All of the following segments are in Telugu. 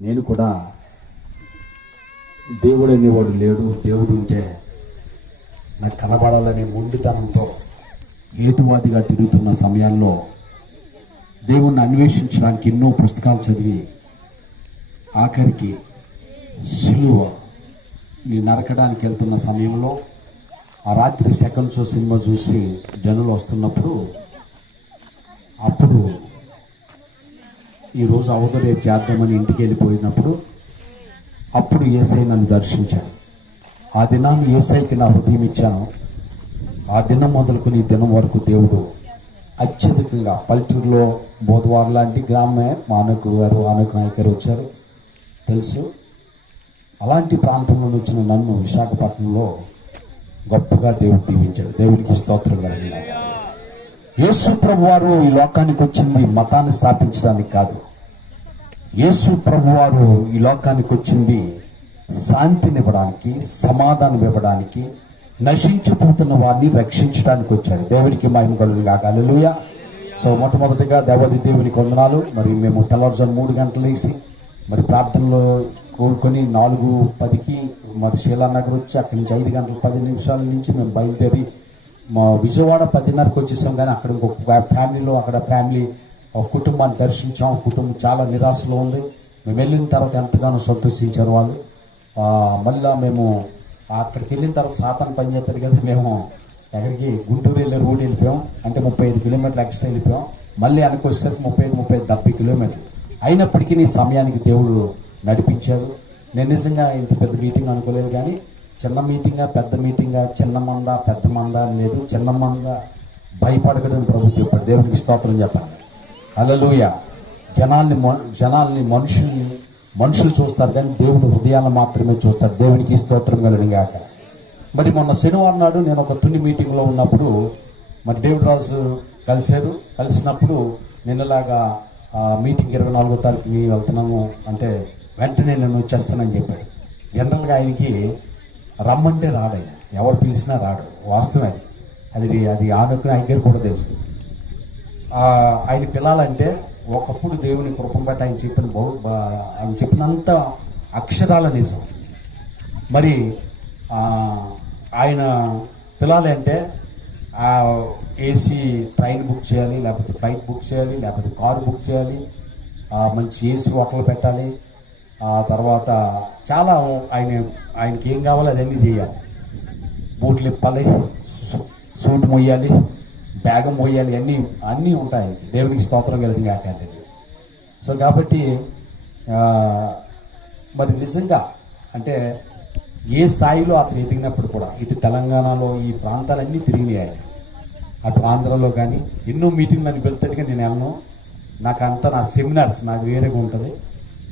నేను కూడా దేవుడు అనేవాడు లేడు, దేవుడు ఉంటే నాకు కనబడాలనే మొండితనంతో హేతువాదిగా తిరుగుతున్న సమయాల్లో దేవుణ్ణి అన్వేషించడానికి ఎన్నో పుస్తకాలు చదివి ఆఖరికి సిలువ నరకడానికి వెళ్తున్న సమయంలో ఆ రాత్రి సెకండ్ షో సినిమా చూసి జనులు వస్తున్నప్పుడు అప్పుడు ఈరోజు అవత రేపు చేద్దామని ఇంటికి వెళ్ళిపోయినప్పుడు అప్పుడు యేసై నన్ను దర్శించాను. ఆ దినాన్ని యేసైకి నా హృదయం ఇచ్చాను. ఆ దినం మొదలుకొని ఈ దినం వరకు దేవుడు అత్యధికంగా పల్లెటూరులో బోధవారు లాంటి గ్రామమే మా ఆనకు నాయక్ గారు వచ్చారు తెలుసు. అలాంటి ప్రాంతంలో వచ్చిన నన్ను విశాఖపట్నంలో గొప్పగా దేవుడు దీవించాడు. దేవుడికి స్తోత్రం కలిగిన యేసు ప్రభు వారు ఈ లోకానికి వచ్చింది మతాన్ని స్థాపించడానికి కాదు. యేసు ప్రభు వారు ఈ లోకానికి వచ్చింది శాంతినివ్వడానికి, సమాధానం ఇవ్వడానికి, నశించిపోతున్న వారిని రక్షించడానికి వచ్చాడు. దేవుడికి మహిమ కలుగును గాక. హల్లెలూయా. సో మొట్టమొదటిగా దేవాది దేవునికి వందనాలు. మరి మేము తెల్లవారుజాము 3 గంటలు వేసి మరి ప్రార్థనలో కోలుకొని 4:10కి మరి శీలానగర్ వచ్చి అక్కడి నుంచి 5 గంటల 10 నిమిషాల నుంచి మేము బయలుదేరి మా విజయవాడ 10:30కి వచ్చేసాం. కానీ అక్కడ ఇంకొక ఫ్యామిలీలో అక్కడ ఫ్యామిలీ ఒక కుటుంబాన్ని దర్శించాం. కుటుంబం చాలా నిరాశలో ఉంది. మేము వెళ్ళిన తర్వాత ఎంతగానో సంతోషించారు వాళ్ళు. మళ్ళీ మేము అక్కడికి వెళ్ళిన తర్వాత సాతాను పని చేస్తారు కదా, మేము ఎక్కడికి గుంటూరు వెళ్ళే రోడ్ వెళ్ళిపోయాం. అంటే 35 కిలోమీటర్లు ఎక్స్ట్రా వెళ్ళిపోయాం. మళ్ళీ వెనక్కి వచ్చేసరికి 70 కిలోమీటర్లు అయినప్పటికీ నీ సమయానికి దేవుడు నడిపించాడు. నేను నిజంగా ఇంత పెద్ద మీటింగ్ అనుకోలేదు, కానీ చిన్న మీటింగా పెద్ద మీటింగా, చిన్న మంద పెద్ద మంద అని లేదు. చిన్న మంద భయపడకడని ప్రభు చెప్పాడు. దేవునికి స్తోత్రం చెప్పండి. హల్లెలూయా. జనాల్ని మనుషులు చూస్తారు, కానీ దేవుడు హృదయాలను మాత్రమే చూస్తాడు. దేవునికి స్తోత్రం కలుగును గాక. మరి మొన్న శనివారం నాడు నేను ఒక తుని మీటింగ్లో ఉన్నప్పుడు మరి దేవుడు రాజు కలిసినప్పుడు నిన్నలాగా మీటింగ్ 24వ తారీఖుని వెళ్తున్నాము అంటే వెంటనే నేను వచ్చేస్తానని చెప్పాడు. జనరల్గా ఆయనకి రమ్మంటే రాడు, ఆయన ఎవరు పిలిచినా రాడు. వాస్తవం అది ఆనకు ఆయన కూడా తెలుసు. ఆయన పిలాలంటే ఒకప్పుడు దేవుని కృపం బట్టి ఆయన చెప్పినంత అక్షరాల నిజం. మరి ఆయన పిలాలి అంటే ఏసీ ట్రైన్ బుక్ చేయాలి, లేకపోతే ఫ్లైట్ బుక్ చేయాలి, లేకపోతే కారు బుక్ చేయాలి, మంచి ఏసీ హోటల్ పెట్టాలి. ఆ తర్వాత చాలా ఆయనకి ఏం కావాలో అదన్నీ చేయాలి. బూట్లు ఇప్పాలి, సూట్ మొయ్యాలి, బ్యాగం మోయాలి, అన్నీ ఉంటాయి. దేవునికి స్తోత్రం కలిగింది కాక. సో కాబట్టి మరి నిజంగా అంటే ఏ స్థాయిలో అతను ఎదిగినప్పుడు కూడా ఇటు తెలంగాణలో ఈ ప్రాంతాలన్నీ తిరిగినాయి. అటు ఆంధ్రలో కానీ ఎన్నో మీటింగ్లు అని వెళ్తాడుగా నేను వెళ్ళను. నా సెమినార్స్ నాది వేరేగా ఉంటుంది.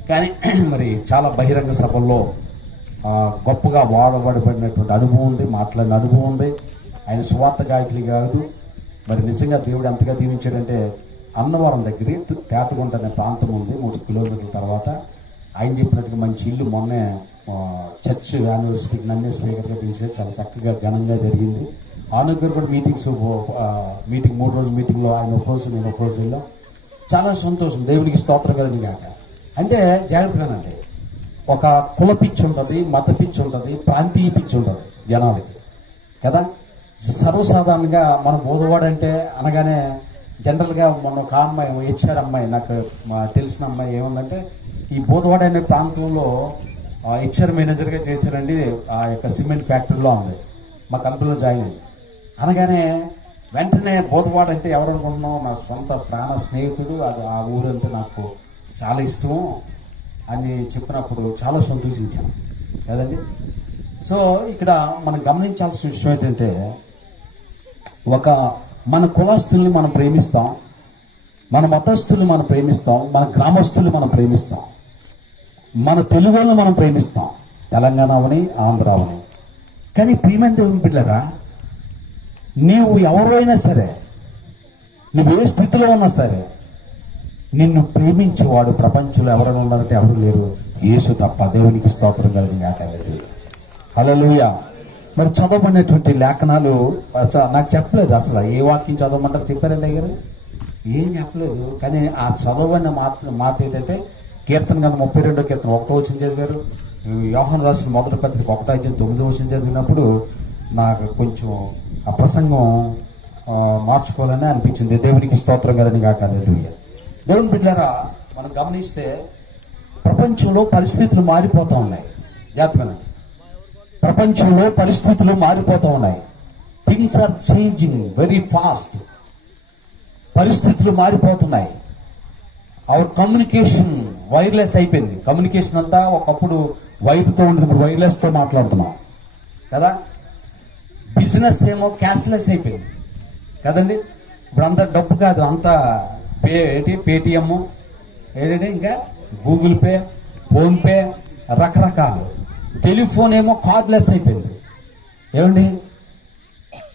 కానీ మరి చాలా బహిరంగ సభల్లో గొప్పగా వాడబడినటువంటి అనుభవం ఉంది, మాట్లాడిన అనుభవం ఉంది. ఆయన సువార్త గాయకులు కాదు. మరి నిజంగా దేవుడు ఎంతగా దీవించాడంటే అన్నవరం దగ్గర తేటగుంట అనే ప్రాంతం ఉంది, 3 కిలోమీటర్ల తర్వాత. ఆయన చెప్పినట్టుగా మంచి ఇల్లు మొన్నే చర్చ్ యానివర్సిటీకి నన్నే స్పీకర్గా పిలిచారు. చాలా చక్కగా ఘనంగా జరిగింది. ఆనకు గారు కూడా మీటింగ్ 3 రోజుల మీటింగ్లో ఆయన ఒక రోజు నేను ఒక రోజు వెళ్ళాం. చాలా సంతోషం. దేవునికి స్తోత్రం కలని కాక. అంటే జాగ్రత్తగానండి, ఒక కుల పిచ్చి ఉంటుంది, మత పిచ్చి ఉంటుంది, ప్రాంతీయ పిచ్చి ఉంటుంది జనాలకి కదా. సర్వసాధారణంగా మన బోధవాడంటే అనగానే జనరల్గా మొన్న ఒక అమ్మాయి హెచ్ఆర్ అమ్మాయి నాకు తెలిసిన అమ్మాయి ఏముందంటే ఈ బోధవాడ అనే ప్రాంతంలో హెచ్ఆర్ మేనేజర్గా చేశారండి. ఆ యొక్క సిమెంట్ ఫ్యాక్టరీలో ఉంది, మా కంపెనీలో జాయిన్ అయింది. అనగానే వెంటనే బోధవాడ అంటే ఎవరు అనుకుంటున్నాం, నా సొంత ప్రాణ స్నేహితుడు, అది ఆ ఊరంటే నాకు చాలా ఇష్టం అని చెప్పినప్పుడు చాలా సంతోషించాను కదండి. సో ఇక్కడ మనం గమనించాల్సిన విషయం ఏంటంటే మన కులస్తుల్ని మనం ప్రేమిస్తాం, మన మతస్థుల్ని మనం ప్రేమిస్తాం, మన గ్రామస్తుల్ని మనం ప్రేమిస్తాం, మన తెలుగు వాళ్ళని మనం ప్రేమిస్తాం, తెలంగాణ అవని ఆంధ్ర అవని. కానీ ప్రియమైన దేవుని బిడ్డలారా, నీవు ఎవరైనా సరే, నువ్వు ఏ స్థితిలో ఉన్నా సరే, నిన్ను ప్రేమించేవాడు ప్రపంచంలో ఎవరైనా ఉన్నారంటే ఎవరు లేరు, యేసు తప్ప. దేవునికి స్తోత్రం కలిగింది గాక. హల్లెలూయా. మరి చదవబడినటువంటి లేఖనాలు నాకు చెప్పలేదు. అసలు ఏ వాక్యం చదవమంటారు చెప్పారండి అయ్యారు, ఏం చెప్పలేదు. కానీ ఆ చదవబడిన మాట ఏంటంటే కీర్తన గ్రంథం 32 కీర్తన 1 వచనం చదివారు. యోహాను రాసిన మొదటి పత్రిక 1:9 వచనం చదివినప్పుడు నాకు కొంచెం ఆ ప్రసంగం మార్చుకోవాలని అనిపించింది. దేవునికి స్తోత్రం గారని కాక హల్లెలూయా. దేవుని బిడ్డలారా, మనం గమనిస్తే ప్రపంచంలో పరిస్థితులు మారిపోతూ ఉన్నాయి. జాగ్రత్తగా, ప్రపంచంలో పరిస్థితులు మారిపోతూ ఉన్నాయి. Things are changing very fast. పరిస్థితులు మారిపోతున్నాయి. అవర్ కమ్యూనికేషన్ వైర్లెస్ అయిపోయింది. కమ్యూనికేషన్ అంతా ఒకప్పుడు వైర్తో ఉండేది, ఇప్పుడు వైర్లెస్తో మాట్లాడుతున్నాం కదా. బిజినెస్ ఏమో క్యాష్లెస్ అయిపోయింది కదండి. ఇప్పుడు అంతా డబ్బు కాదు, అంతా పేటిఎం ఏంటంటే ఇంకా గూగుల్ పే, ఫోన్పే, రకరకాలు. టెలిఫోన్ ఏమో కార్డ్లెస్ అయిపోయింది. ఏమండి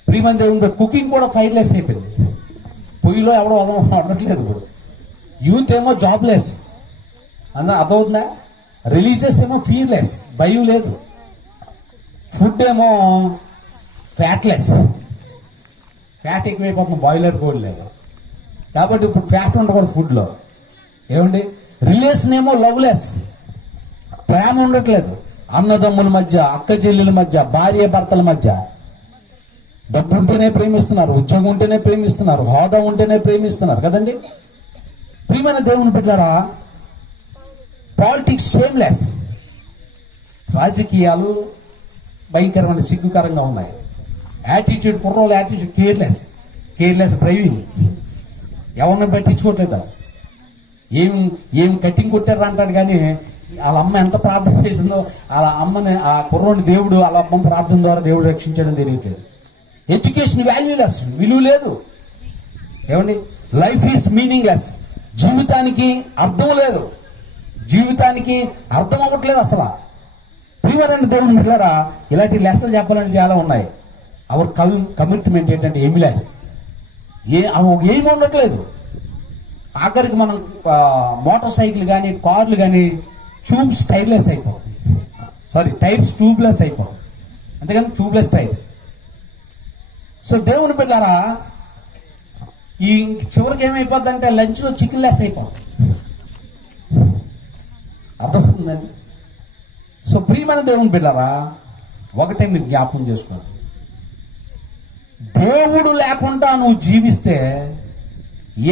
ప్రియమైన దేవుని, కుకింగ్ కూడా ఫైర్లెస్ అయిపోయింది. పొయ్యిలో ఎవడో వండట్లేదు ఇప్పుడు. యూత్ ఏమో జాబ్లెస్, అర్థమవుతుందా. రిలీజియస్ ఏమో ఫీర్లెస్, భయం లేదు. ఫుడ్ ఏమో ఫ్యాట్లెస్, ఫ్యాట్ ఎక్కువైపోతుంది, బాయిలర్ కోడ్ లేదు కాబట్టి ఇప్పుడు ఫ్యాట్ ఉండకూడదు ఫుడ్లో. ఏమండి రిలేషన్ ఏమో లవ్లెస్, ప్రేమ ఉండట్లేదు. అన్నదమ్ముల మధ్య, అక్క చెల్లెల మధ్య, భార్య భర్తల మధ్య. డబ్బు ఉంటేనే ప్రేమిస్తున్నారు, ఉద్యోగం ఉంటేనే ప్రేమిస్తున్నారు, హోదా ఉంటేనే ప్రేమిస్తున్నారు కదండి. ప్రియమైన దేవుని బిడ్డలారా, పాలిటిక్స్ షేమ్లెస్. రాజకీయాలు భయంకరమైన సిగ్గుకరంగా ఉన్నాయి. యాటిట్యూడ్, కుర్రోళ్ళ యాటిట్యూడ్ కేర్లెస్ డ్రైవింగ్. ఎవరిని పట్టించుకోవట్లేదు. ఏం కట్టింగ్ కొట్టారు అంటాడు కానీ వాళ్ళ అమ్మ ఎంత ప్రార్థన చేసిందో, వాళ్ళ అమ్మని, ఆ కుర్రోని దేవుడు వాళ్ళ అమ్మ ప్రార్థన ద్వారా దేవుడు రక్షించడం తెలియట్లేదు. ఎడ్యుకేషన్ వాల్యూలెస్, విలువ లేదు. ఏమండి లైఫ్ ఈజ్ మీనింగ్లెస్. జీవితానికి అర్థం లేదు, జీవితానికి అర్థం అవ్వట్లేదు అసలు. ప్రియమైన దేవుని బిడ్డలారా, ఇలాంటి లెసన్ చెప్పాలంటే చాలా ఉన్నాయి. అవర్ కమిట్మెంట్ ఏంటంటే ఎమిలెస్, ఏమి ఉండట్లేదు. ఆఖరికి మనం మోటార్ సైకిల్ కానీ కార్లు కానీ ట్యూబ్స్ టైర్లెస్ అయిపోతుంది. టైర్స్ ట్యూబ్లెస్ అయిపోతుంది, అంతేగాని ట్యూబ్లెస్ టైర్స్. సో దేవుని బిడ్డలారా, ఈ చివరికి ఏమైపోద్ది అంటే లంచ్లో చికెన్ లెస్ అయిపోతుంది. అర్థమవుతుందండి. సో ప్రియమైన దేవుని బిడ్డలారా, ఒకటే మీరు జ్ఞాపకం చేసుకోండి. దేవుడు లేకుండా నువ్వు జీవిస్తే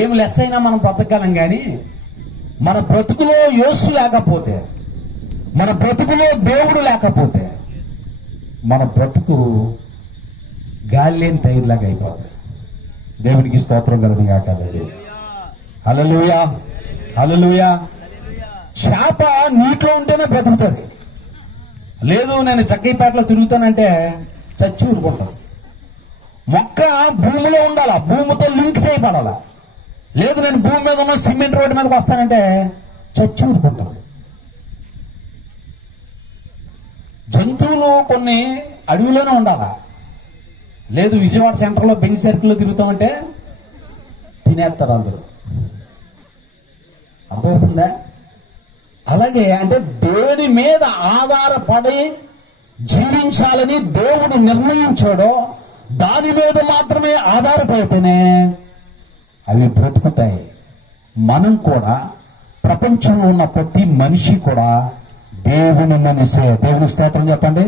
ఏమి లెస్ అయినా మనం బ్రతకగలం. కానీ మన బ్రతుకులో యేసు లేకపోతే, మన బ్రతుకులో దేవుడు లేకపోతే, మన బ్రతుకు గాలి లేని టైర్ లాగా అయిపోతుంది. దేవునికి స్తోత్రం కలుగును గాక. హల్లెలూయా, హల్లెలూయా. చేప నీటిలో ఉంటేనే బ్రతుకుతుంది. లేదు నేను జగ్గైపేటలో తిరుగుతానంటే చచ్చి ఊరుకుంటాను. మొక్క భూమిలో ఉండాలా, భూమితో లింక్ చేయబడాలా. లేదు నేను భూమి మీద ఉన్న సిమెంట్ రోడ్డు మీదకి వస్తానంటే చచ్చి ఊరుకుంటాను. జంతువులు కొన్ని అడవిలోనే ఉండాలా. లేదు విజయవాడ సెంటర్లో బెంచ్ సర్కిల్లో తిరుగుతామంటే తినేస్తారు అందరూ. అర్థమవుతుందా? అలాగే అంటే దేని మీద ఆధారపడి జీవించాలని దేవుడు నిర్ణయించాడో దాని మీద మాత్రమే ఆధారపడితేనే అవి బ్రతుకుతాయి. మనం కూడా, ప్రపంచంలో ఉన్న ప్రతి మనిషి కూడా దేవుని మనిషే. దేవునికి స్తోత్రం చెప్పండి.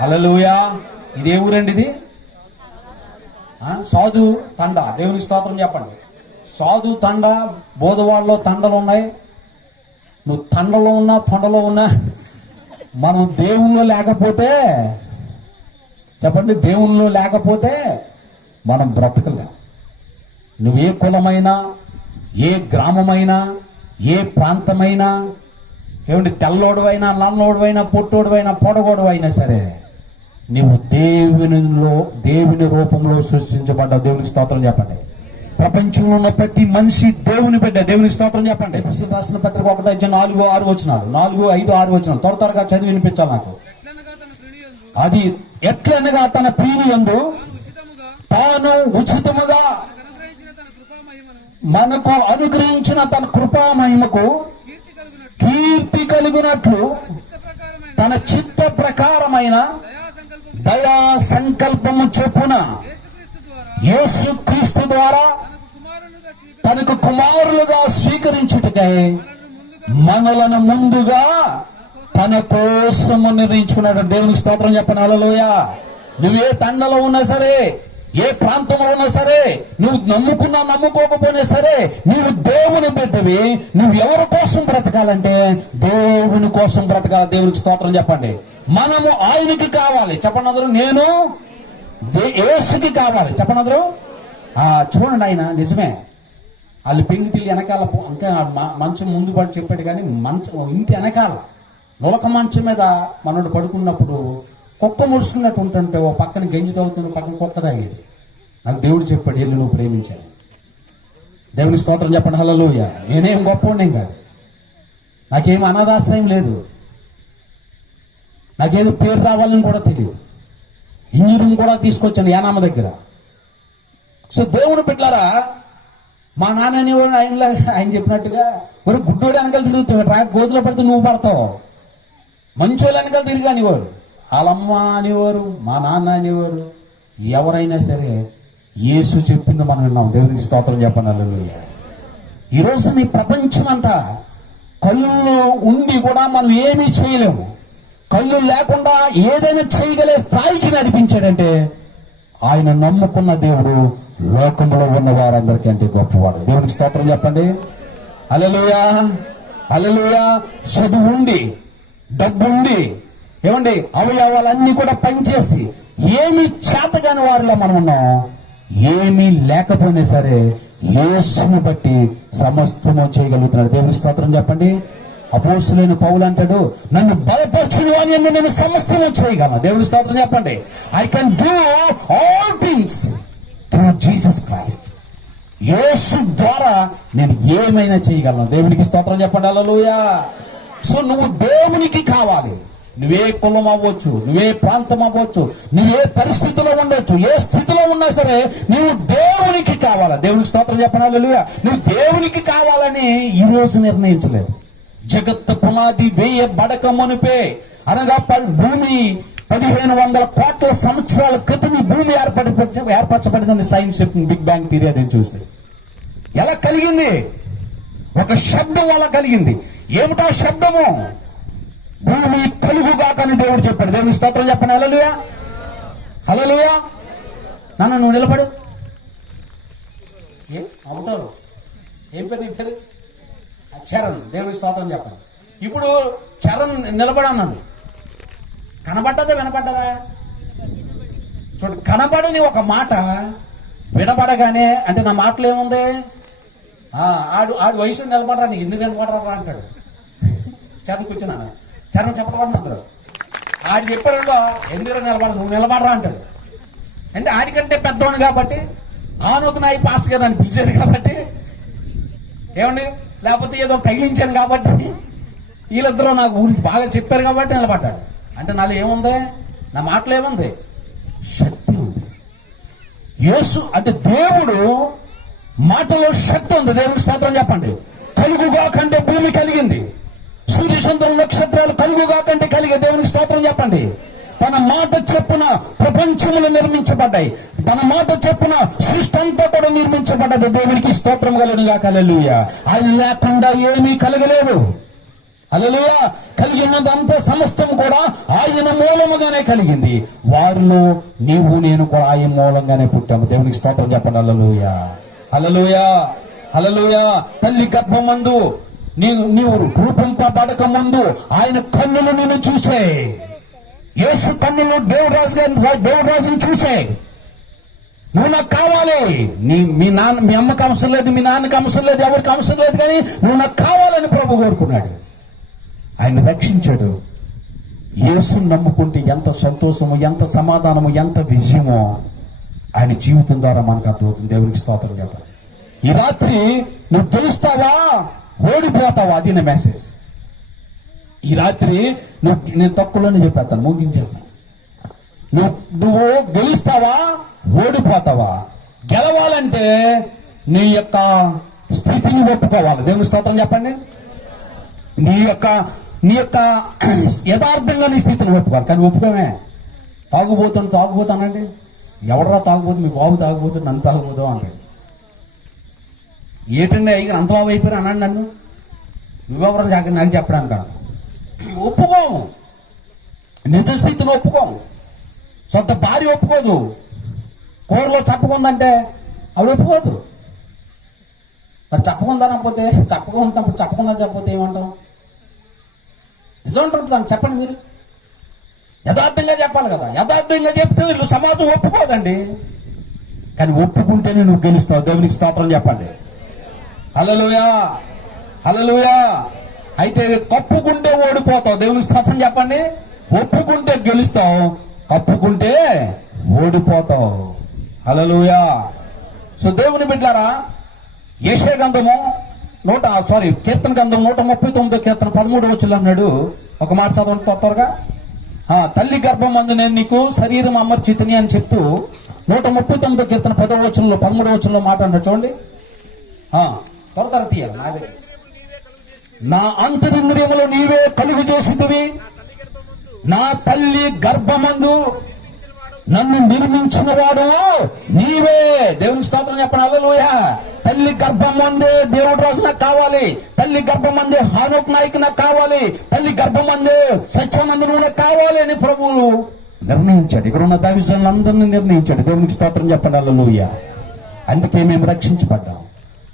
హల్లెలూయా. ఇదే ఊరండి ఇది, సాధు తండ. దేవునికి స్తోత్రం చెప్పండి. సాధు తండ, బోధవాడలో తండలు ఉన్నాయి. నువ్వు తండలో ఉన్నా తొండలో ఉన్నా మనం దేవుల్లో లేకపోతే, చెప్పండి, దేవుల్లో లేకపోతే మనం బ్రతకలే. నువ్వు ఏ కులమైనా, ఏ గ్రామమైనా, ఏ ప్రాంతమైనా, ఏమంటే తెల్లోడువైనా, నల్లోడువైనా, పొట్టోడువైనా, పొడగోడువైనా సరే, నువ్వు దేవుని రూపంలో సృష్టించబడ్డావు. దేవునికి స్తోత్రం చెప్పండి. ప్రపంచంలో ఉన్న ప్రతి మనిషి దేవుని బిడ్డ. దేవునికి స్తోత్రం చెప్పండి. రాసిన పత్రిక 1:4-6 వచనాలు, 4-5-6 వచనాలు త్వరగా చదివి వినిపించాలి నాకు. అది ఎట్లనగా తన ప్రియుని యందు తాను ఉచితముగా మనకు అనుగ్రహించిన తన కృపా మహిమకు కీర్తి కలుగునట్లు తన చిత్త ప్రకారమైన దయా సంకల్పము చొప్పున యేసుక్రీస్తు ద్వారా తనకు కుమారులుగా స్వీకరించుటకై మనలను ముందుగా తన కోసము నిర్ణయించుకున్నాడు. దేవునికి స్తోత్రం చెప్పండి. హల్లెలూయా. నువ్వే తండలో ఉన్నా సరే, ఏ ప్రాంతంలో ఉన్నా సరే, నువ్వు నమ్ముకున్నా నమ్ముకోకపోయినా సరే, నువ్వు దేవుని బిడ్డవి. నువ్వు ఎవరి కోసం బ్రతకాలంటే దేవుని కోసం బ్రతకాలి. దేవునికి స్తోత్రం చెప్పండి. మనము ఆయనకి కావాలి. చెప్పండి అందరూ, నేను యేసుకి కావాలి. చెప్పండి అందరూ. చూడండి, ఆయన నిజమే. వాళ్ళు పెంగిటిల్లి వెనకాల ఇంకా మంచం ముందు పడి చెప్పాడు, కానీ మంచం ఇంటి వెనకాల నులక మంచం మీద మనోడు పడుకున్నప్పుడు కుక్క ముడుచుకున్నట్టు ఉంటుంటే ఓ పక్కన గంజి తాగుతున్న పక్కన కుక్క తాగేది. నాకు దేవుడు చెప్పాడు, వెళ్ళి నువ్వు ప్రేమించాను. దేవుని స్తోత్రం చెప్పండి. హల్లెలూయా. నేనేం గొప్పవాడినేం కాదు, నాకేం అనాథాశ్రయం లేదు, నాకేదో పేరు రావాలని కూడా తెలియదు. ఇంజనీరింగ్ కూడా తీసుకొచ్చాను యానామ దగ్గర. సో దేవుడు బిడ్డలారా, మా నాన్న అనేవాడు ఆయన చెప్పినట్టుగా ఒక గుడ్డోడు వెనకాల తిరుగుతాడు, గోతులో పడితే నువ్వు పడతావు. మంచోళ్ళు వెనకాల తిరిగి అనేవాడు. వాళ్ళమ్మ అనేవారు, మా నాన్న అనేవారు. ఎవరైనా సరే యేసు చెప్పింది మనం విన్నాం. దేవునికి స్తోత్రం చెప్పండి. హల్లెలూయా. ఈరోజు నీ ప్రపంచం అంతా కళ్ళు ఉండి కూడా మనం ఏమీ చేయలేము. కళ్ళు లేకుండా ఏదైనా చేయగలే స్థాయికి నడిపించాడంటే ఆయన నమ్ముకున్న దేవుడు లోకంలో ఉన్న వారందరికంటే గొప్పవాడు. దేవునికి స్తోత్రం చెప్పండి. హల్లెలూయా. హల్లెలూయా. చదువు ఉండి, డబ్బు ఉండి, ఏమండి, అవయవాలన్నీ కూడా పనిచేసి ఏమి చేతగాని వారిలో మనం ఉన్నాం. ఏమీ లేకపోయినా సరే యేసును బట్టి సమస్తము చేయగలుగుతున్నాడు. దేవుని స్తోత్రం చెప్పండి. అపోస్తలుడైన పౌలు అంటాడు, నన్ను బలపరచిన వాని యందు నేను సమస్తము చేయగలను. దేవుని స్తోత్రం చెప్పండి. I can do all things through Jesus Christ. యేసు ద్వారా నేను ఏమైనా చేయగలను. దేవునికి స్తోత్రం చెప్పండి. హల్లెలూయా. సో నువ్వు దేవునికి కావాలి. నువ్వే కులం అవ్వచ్చు, నువ్వే ప్రాంతం అవ్వచ్చు, నువ్వే పరిస్థితిలో ఉండొచ్చు, ఏ స్థితిలో ఉన్నా సరే నువ్వు దేవునికి కావాలా. దేవునికి స్తోత్రం చెప్పండి. హల్లెలూయా. నువ్వు దేవునికి కావాలని ఈ రోజు నిర్ణయించలేదు. జగత్తు పునాది వేయబడక మునిపే, అనగా భూమి 1500 కోట్ల సంవత్సరాల క్రితం ఈ భూమి ఏర్పరచబడిందని సైన్స్ చెప్తుంది. బిగ్ బ్యాంగ్ థియరీ అని చూస్తే ఎలా కలిగింది? ఒక శబ్దం వల్ల కలిగింది. ఏమిటా శబ్దము? భూమి కలుగుగాకని దేవుడు చెప్పాడు. దేవుని స్తోత్రం చెప్పండి. హల్లెలూయా. హల్లెలూయా. నాన్న నువ్వు నిలబడు. అవుతారు. ఏం పేరు నీ పేరు? చరణ్. దేవుని స్తోత్రం చెప్పండి. ఇప్పుడు చరణ్ నిలబడన్నాను. కనబడ్డదా వినపడ్డదా? చూడు, కనబడని ఒక మాట వినపడగానే, అంటే నా మాటలు ఏముంది? ఆడు వయసు నిలబడరా, నీకు ఎందుకు నిలబడరా అంటాడు. చరణ్ కూర్చున్నాను. చరణ్ చెప్పడం అందరూ ఆడు చెప్పాడు, ఎందుకు నిలబడ, నువ్వు నిలబడరా అంటాడు. అంటే ఆడికంటే పెద్దవాడు కాబట్టి, ఆనొక నాయి పాస్టర్ గారు నన్ను పిలిచారు కాబట్టి, ఏమండి, లేకపోతే ఏదో తగిలించాను కాబట్టి, వీళ్ళిద్దరూ నాకు గురించి బాగా చెప్పారు కాబట్టి నిలబడ్డాడు. అంటే నాలో ఏముంది? నా మాటలు ఏముంది? శక్తి ఉంది. యేసు అంటే దేవుడు మాటలో శక్తి ఉంది. దేవునికి స్తోత్రం చెప్పండి. కలుగుగా కంటే భూమి కలిగింది, సూర్యచంద్రుల నక్షత్రాలు కలుగుగా కంటే కలిగే. దేవునికి స్తోత్రం చెప్పండి. తన మాట చొప్పున ప్రపంచములు నిర్మించబడ్డాయి. తన మాట చొప్పున సృష్టి అంతా కూడా నిర్మించబడ్డది. దేవునికి స్తోత్రం కలుగునుగా. హల్లెలూయా. ఆయన లేకుండా ఏమీ కలగలేదు. హల్లెలూయా. కలిగినదంతా సమస్తం కూడా ఆయన మూలముగానే కలిగింది. వారిలో నీవు నేను కూడా ఆయన మూలంగానే పుట్టాము. దేవునికి స్తోత్రం చెప్పండి. హల్లెలూయా. హల్లెలూయా. హల్లెలూయా. తల్లి గర్భమందు నీవు రూపింపబడక ముందు ఆయన కన్నులు నిన్ను చూసే. యేసు కన్నులు దేవురాజుని చూసే. నువ్వు నాకు కావాలి. మీ అమ్మకి అవసరం లేదు, మీ నాన్నకి అవసరం లేదు, ఎవరికి అవసరం లేదు, కానీ నువ్వు నాకు కావాలని ప్రభు కోరుకున్నాడు. ఆయన రక్షించాడు. యేసుని నమ్ముకుంటే ఎంత సంతోషము, ఎంత సమాధానము, ఎంత విజయమో ఆయన జీవితం ద్వారా మనకు అర్థమవుతుంది. దేవునికి స్తోత్రం చెప్పండి. ఈ రాత్రి నువ్వు గెలుస్తావా, ఓడిపోతావా? అది నా మెసేజ్. ఈ రాత్రి నేను తక్కువలోనే చెప్పేస్తాను, ముగించేస్తాను. నువ్వు గెలుస్తావా, ఓడిపోతావా? గెలవాలంటే నీ యొక్క స్థితిని ఒప్పుకోవాలి. దేవుని స్తోత్రం చెప్పండి. నీ యొక్క యథార్థంగా నీ స్థితిని ఒప్పుకోవాలి. కానీ ఒప్పుకోమే. తాగుబోతానండి, ఎవడరా తాగుబోతు? మీ బాబు తాగుబోతు, నన్ను తాగుబోతావు అంటాడు. ఏటండి అయ్యి అంత బాబు అయిపోయారు అన్నాడు నన్ను. నువ్వెవరో నాకు చెప్పడానికి ఒప్పుకోము. నిజ స్థితిని ఒప్పుకోము. సొంత భార్య ఒప్పుకోదు. కూరలో చెప్పకుందంటే ఆవిడ ఒప్పుకోదు. మరి చెప్పకుందనకపోతే చెప్పకుంటున్నప్పుడు చెప్పకుండా చెప్పకపోతే ఏమంటాం? నిజం ఉంటుంది దాన్ని చెప్పండి మీరు. యథార్థంగా చెప్పాలి కదా. యథార్థంగా చెప్తే వీళ్ళు సమాజం ఒప్పుకోదండి. కానీ ఒప్పుకుంటేనే నువ్వు గెలుస్తావు. దేవునికి స్తోత్రం చెప్పండి. హల్లెలూయా, హల్లెలూయా. అయితే కప్పుకుంటే ఓడిపోతావు. దేవునికి స్తోత్రం చెప్పండి. ఒప్పుకుంటే గెలుస్తావు, కప్పుకుంటే ఓడిపోతావు. హల్లెలూయా. సో దేవుని బిడ్డలారా, యెషయా గ్రంథము కీర్తన గ్రంథం 139 కీర్తన 13 వచనం అన్నాడు. ఒక మాట చదవండి త్వరగా. తల్లి గర్భం మందు నేను నీకు శరీరం అమర్చితిని అని చెప్తూ 139 కీర్తన 10వ వచనంలో 13వ వచనంలో మాట అన్నాడు చూడండి. త్వర తీయాలి. నా దగ్గర నా అంతరింద్రియములో నీవే కలుగు చేసితివి, నా తల్లి గర్భమందు నన్ను నిర్మించిన వాడు నీవే. దేవుని స్తోత్రం చెప్పండి. హల్లెలూయా. తల్లి గర్భం మందే దేవుడు రాజు నాకు కావాలి, తల్లి గర్భం మందే హానోక్ నాయక్ నాకు కావాలి, తల్లి గర్భం మందే సత్యానందుడు నాకు కావాలి అని ప్రభువు నిర్ణయించాడు. ఇక్కడ ఉన్న దైవజనులందరినీ నిర్ణయించాడు. దేవునికి స్తోత్రం చెప్పండి. హల్లెలూయా. అందుకే మేము రక్షించబడ్డాం.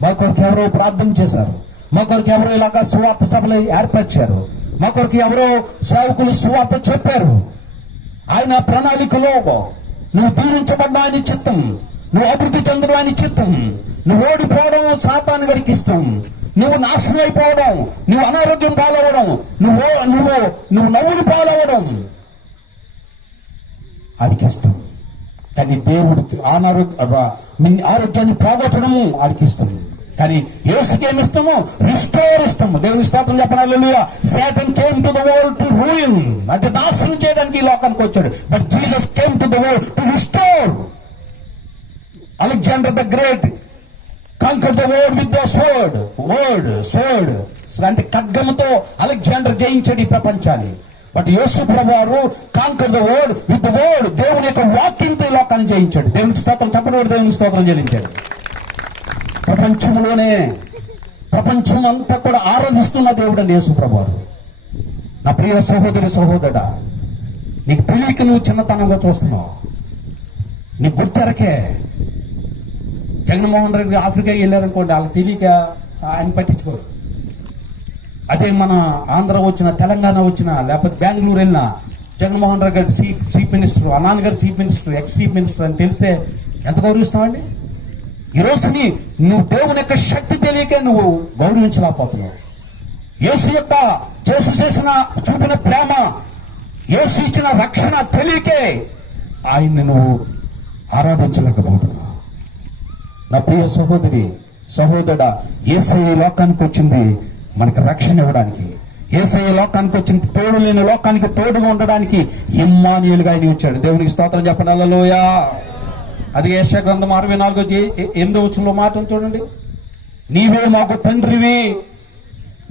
మా కొరకు ఎవరో ప్రార్థన చేశారు, మా కొరకు ఎవరో ఇలాగా సువార్త సభలు ఏర్పరిచారు, మా కొరకు ఎవరో సేవకులు సువార్త చెప్పారు. ఆయన ప్రణాళికలో నువ్వు దీవించబడ్డా ఆయన చిత్తం, నువ్వు అభివృద్ధి చెందడం ఆయన చిత్తం, నువ్వు ఓడిపోవడం సాతాను గడికి ఇష్టం, నువ్వు నాశనం అయిపోవడం, నువ్వు అనారోగ్యం పాలవడం, నువ్వు నవ్వులు పాలవడం ఆడికి ఇష్టం. కానీ దేవుడికి ఆరోగ్యాన్ని పోగొట్టడం ఆడికి ఇష్టం. కానీ యేసుకి ఏమి ఇష్టము? రిస్టోర్ ఇష్టము. దేవుని స్తోత్రం చెప్పండి. Hallelujah. Satan came to the world to ruin, అంటే నాశనం చేయడానికి ఈ లోకానికి వచ్చాడు. But Jesus came to the world to restore. Alexander the great conquered the world with the sword. అంటే ఖడ్గముతో అలెగ్జాండర్ జయించాడు ఈ ప్రపంచాన్ని. బట్ యేసు ప్రభువారు conquer the world with the word, దేవుని యొక్క వాక్యంతో ఈ లోకాన్ని జయించాడు. దేవునికి స్తోత్రం చెప్పండి. దేవునికి స్తోత్రం చెల్లించాడు. ప్రపంచం అంతా కూడా ఆరాధిస్తున్న దేవుడు అండి యేసు ప్రభువారు. నా ప్రియ సహోదరుడా, నీకు తెలియక నువ్వు చిన్నతనంగా చూస్తున్నావు. నీకు గుర్తెరకే. జగన్మోహన్ రెడ్డి ఆఫ్రికాకి వెళ్ళారనుకోండి, వాళ్ళకి తెలియక ఆయన పట్టించుకోరు. అదే మన ఆంధ్ర వచ్చిన, తెలంగాణ వచ్చిన, లేకపోతే బెంగళూరు వెళ్ళినా జగన్మోహన్ రెడ్డి గారు చీఫ్ మినిస్టర్, ఆ నాన్నగారు chief minister, ex chief minister అని తెలిస్తే ఎంత గౌరవిస్తామండి. ఈ రోజుని నువ్వు దేవుని యొక్క శక్తి తెలియకే నువ్వు గౌరవించలేకపోతున్నావు. యేసు చేసిన చూపిన ప్రేమ, యేసు ఇచ్చిన రక్షణ తెలియకే ఆయన్ని నువ్వు ఆరాధించలేకపోతున్నావు. నా ప్రియ సహోదరుడా, యేసయ్య లోకానికి వచ్చింది మనకి రక్షణ ఇవ్వడానికి. యేసయ్య లోకానికి వచ్చింది తోడు లేని లోకానికి తోడుగా ఉండడానికి. ఇమ్మానుయేలుగా ఆయన వచ్చాడు. దేవునికి స్తోత్రం చెప్పండి. హల్లెలూయా. అది యెషయా గ్రంథం 64:8 మాట చూడండి. నీవే మాకు తండ్రివి,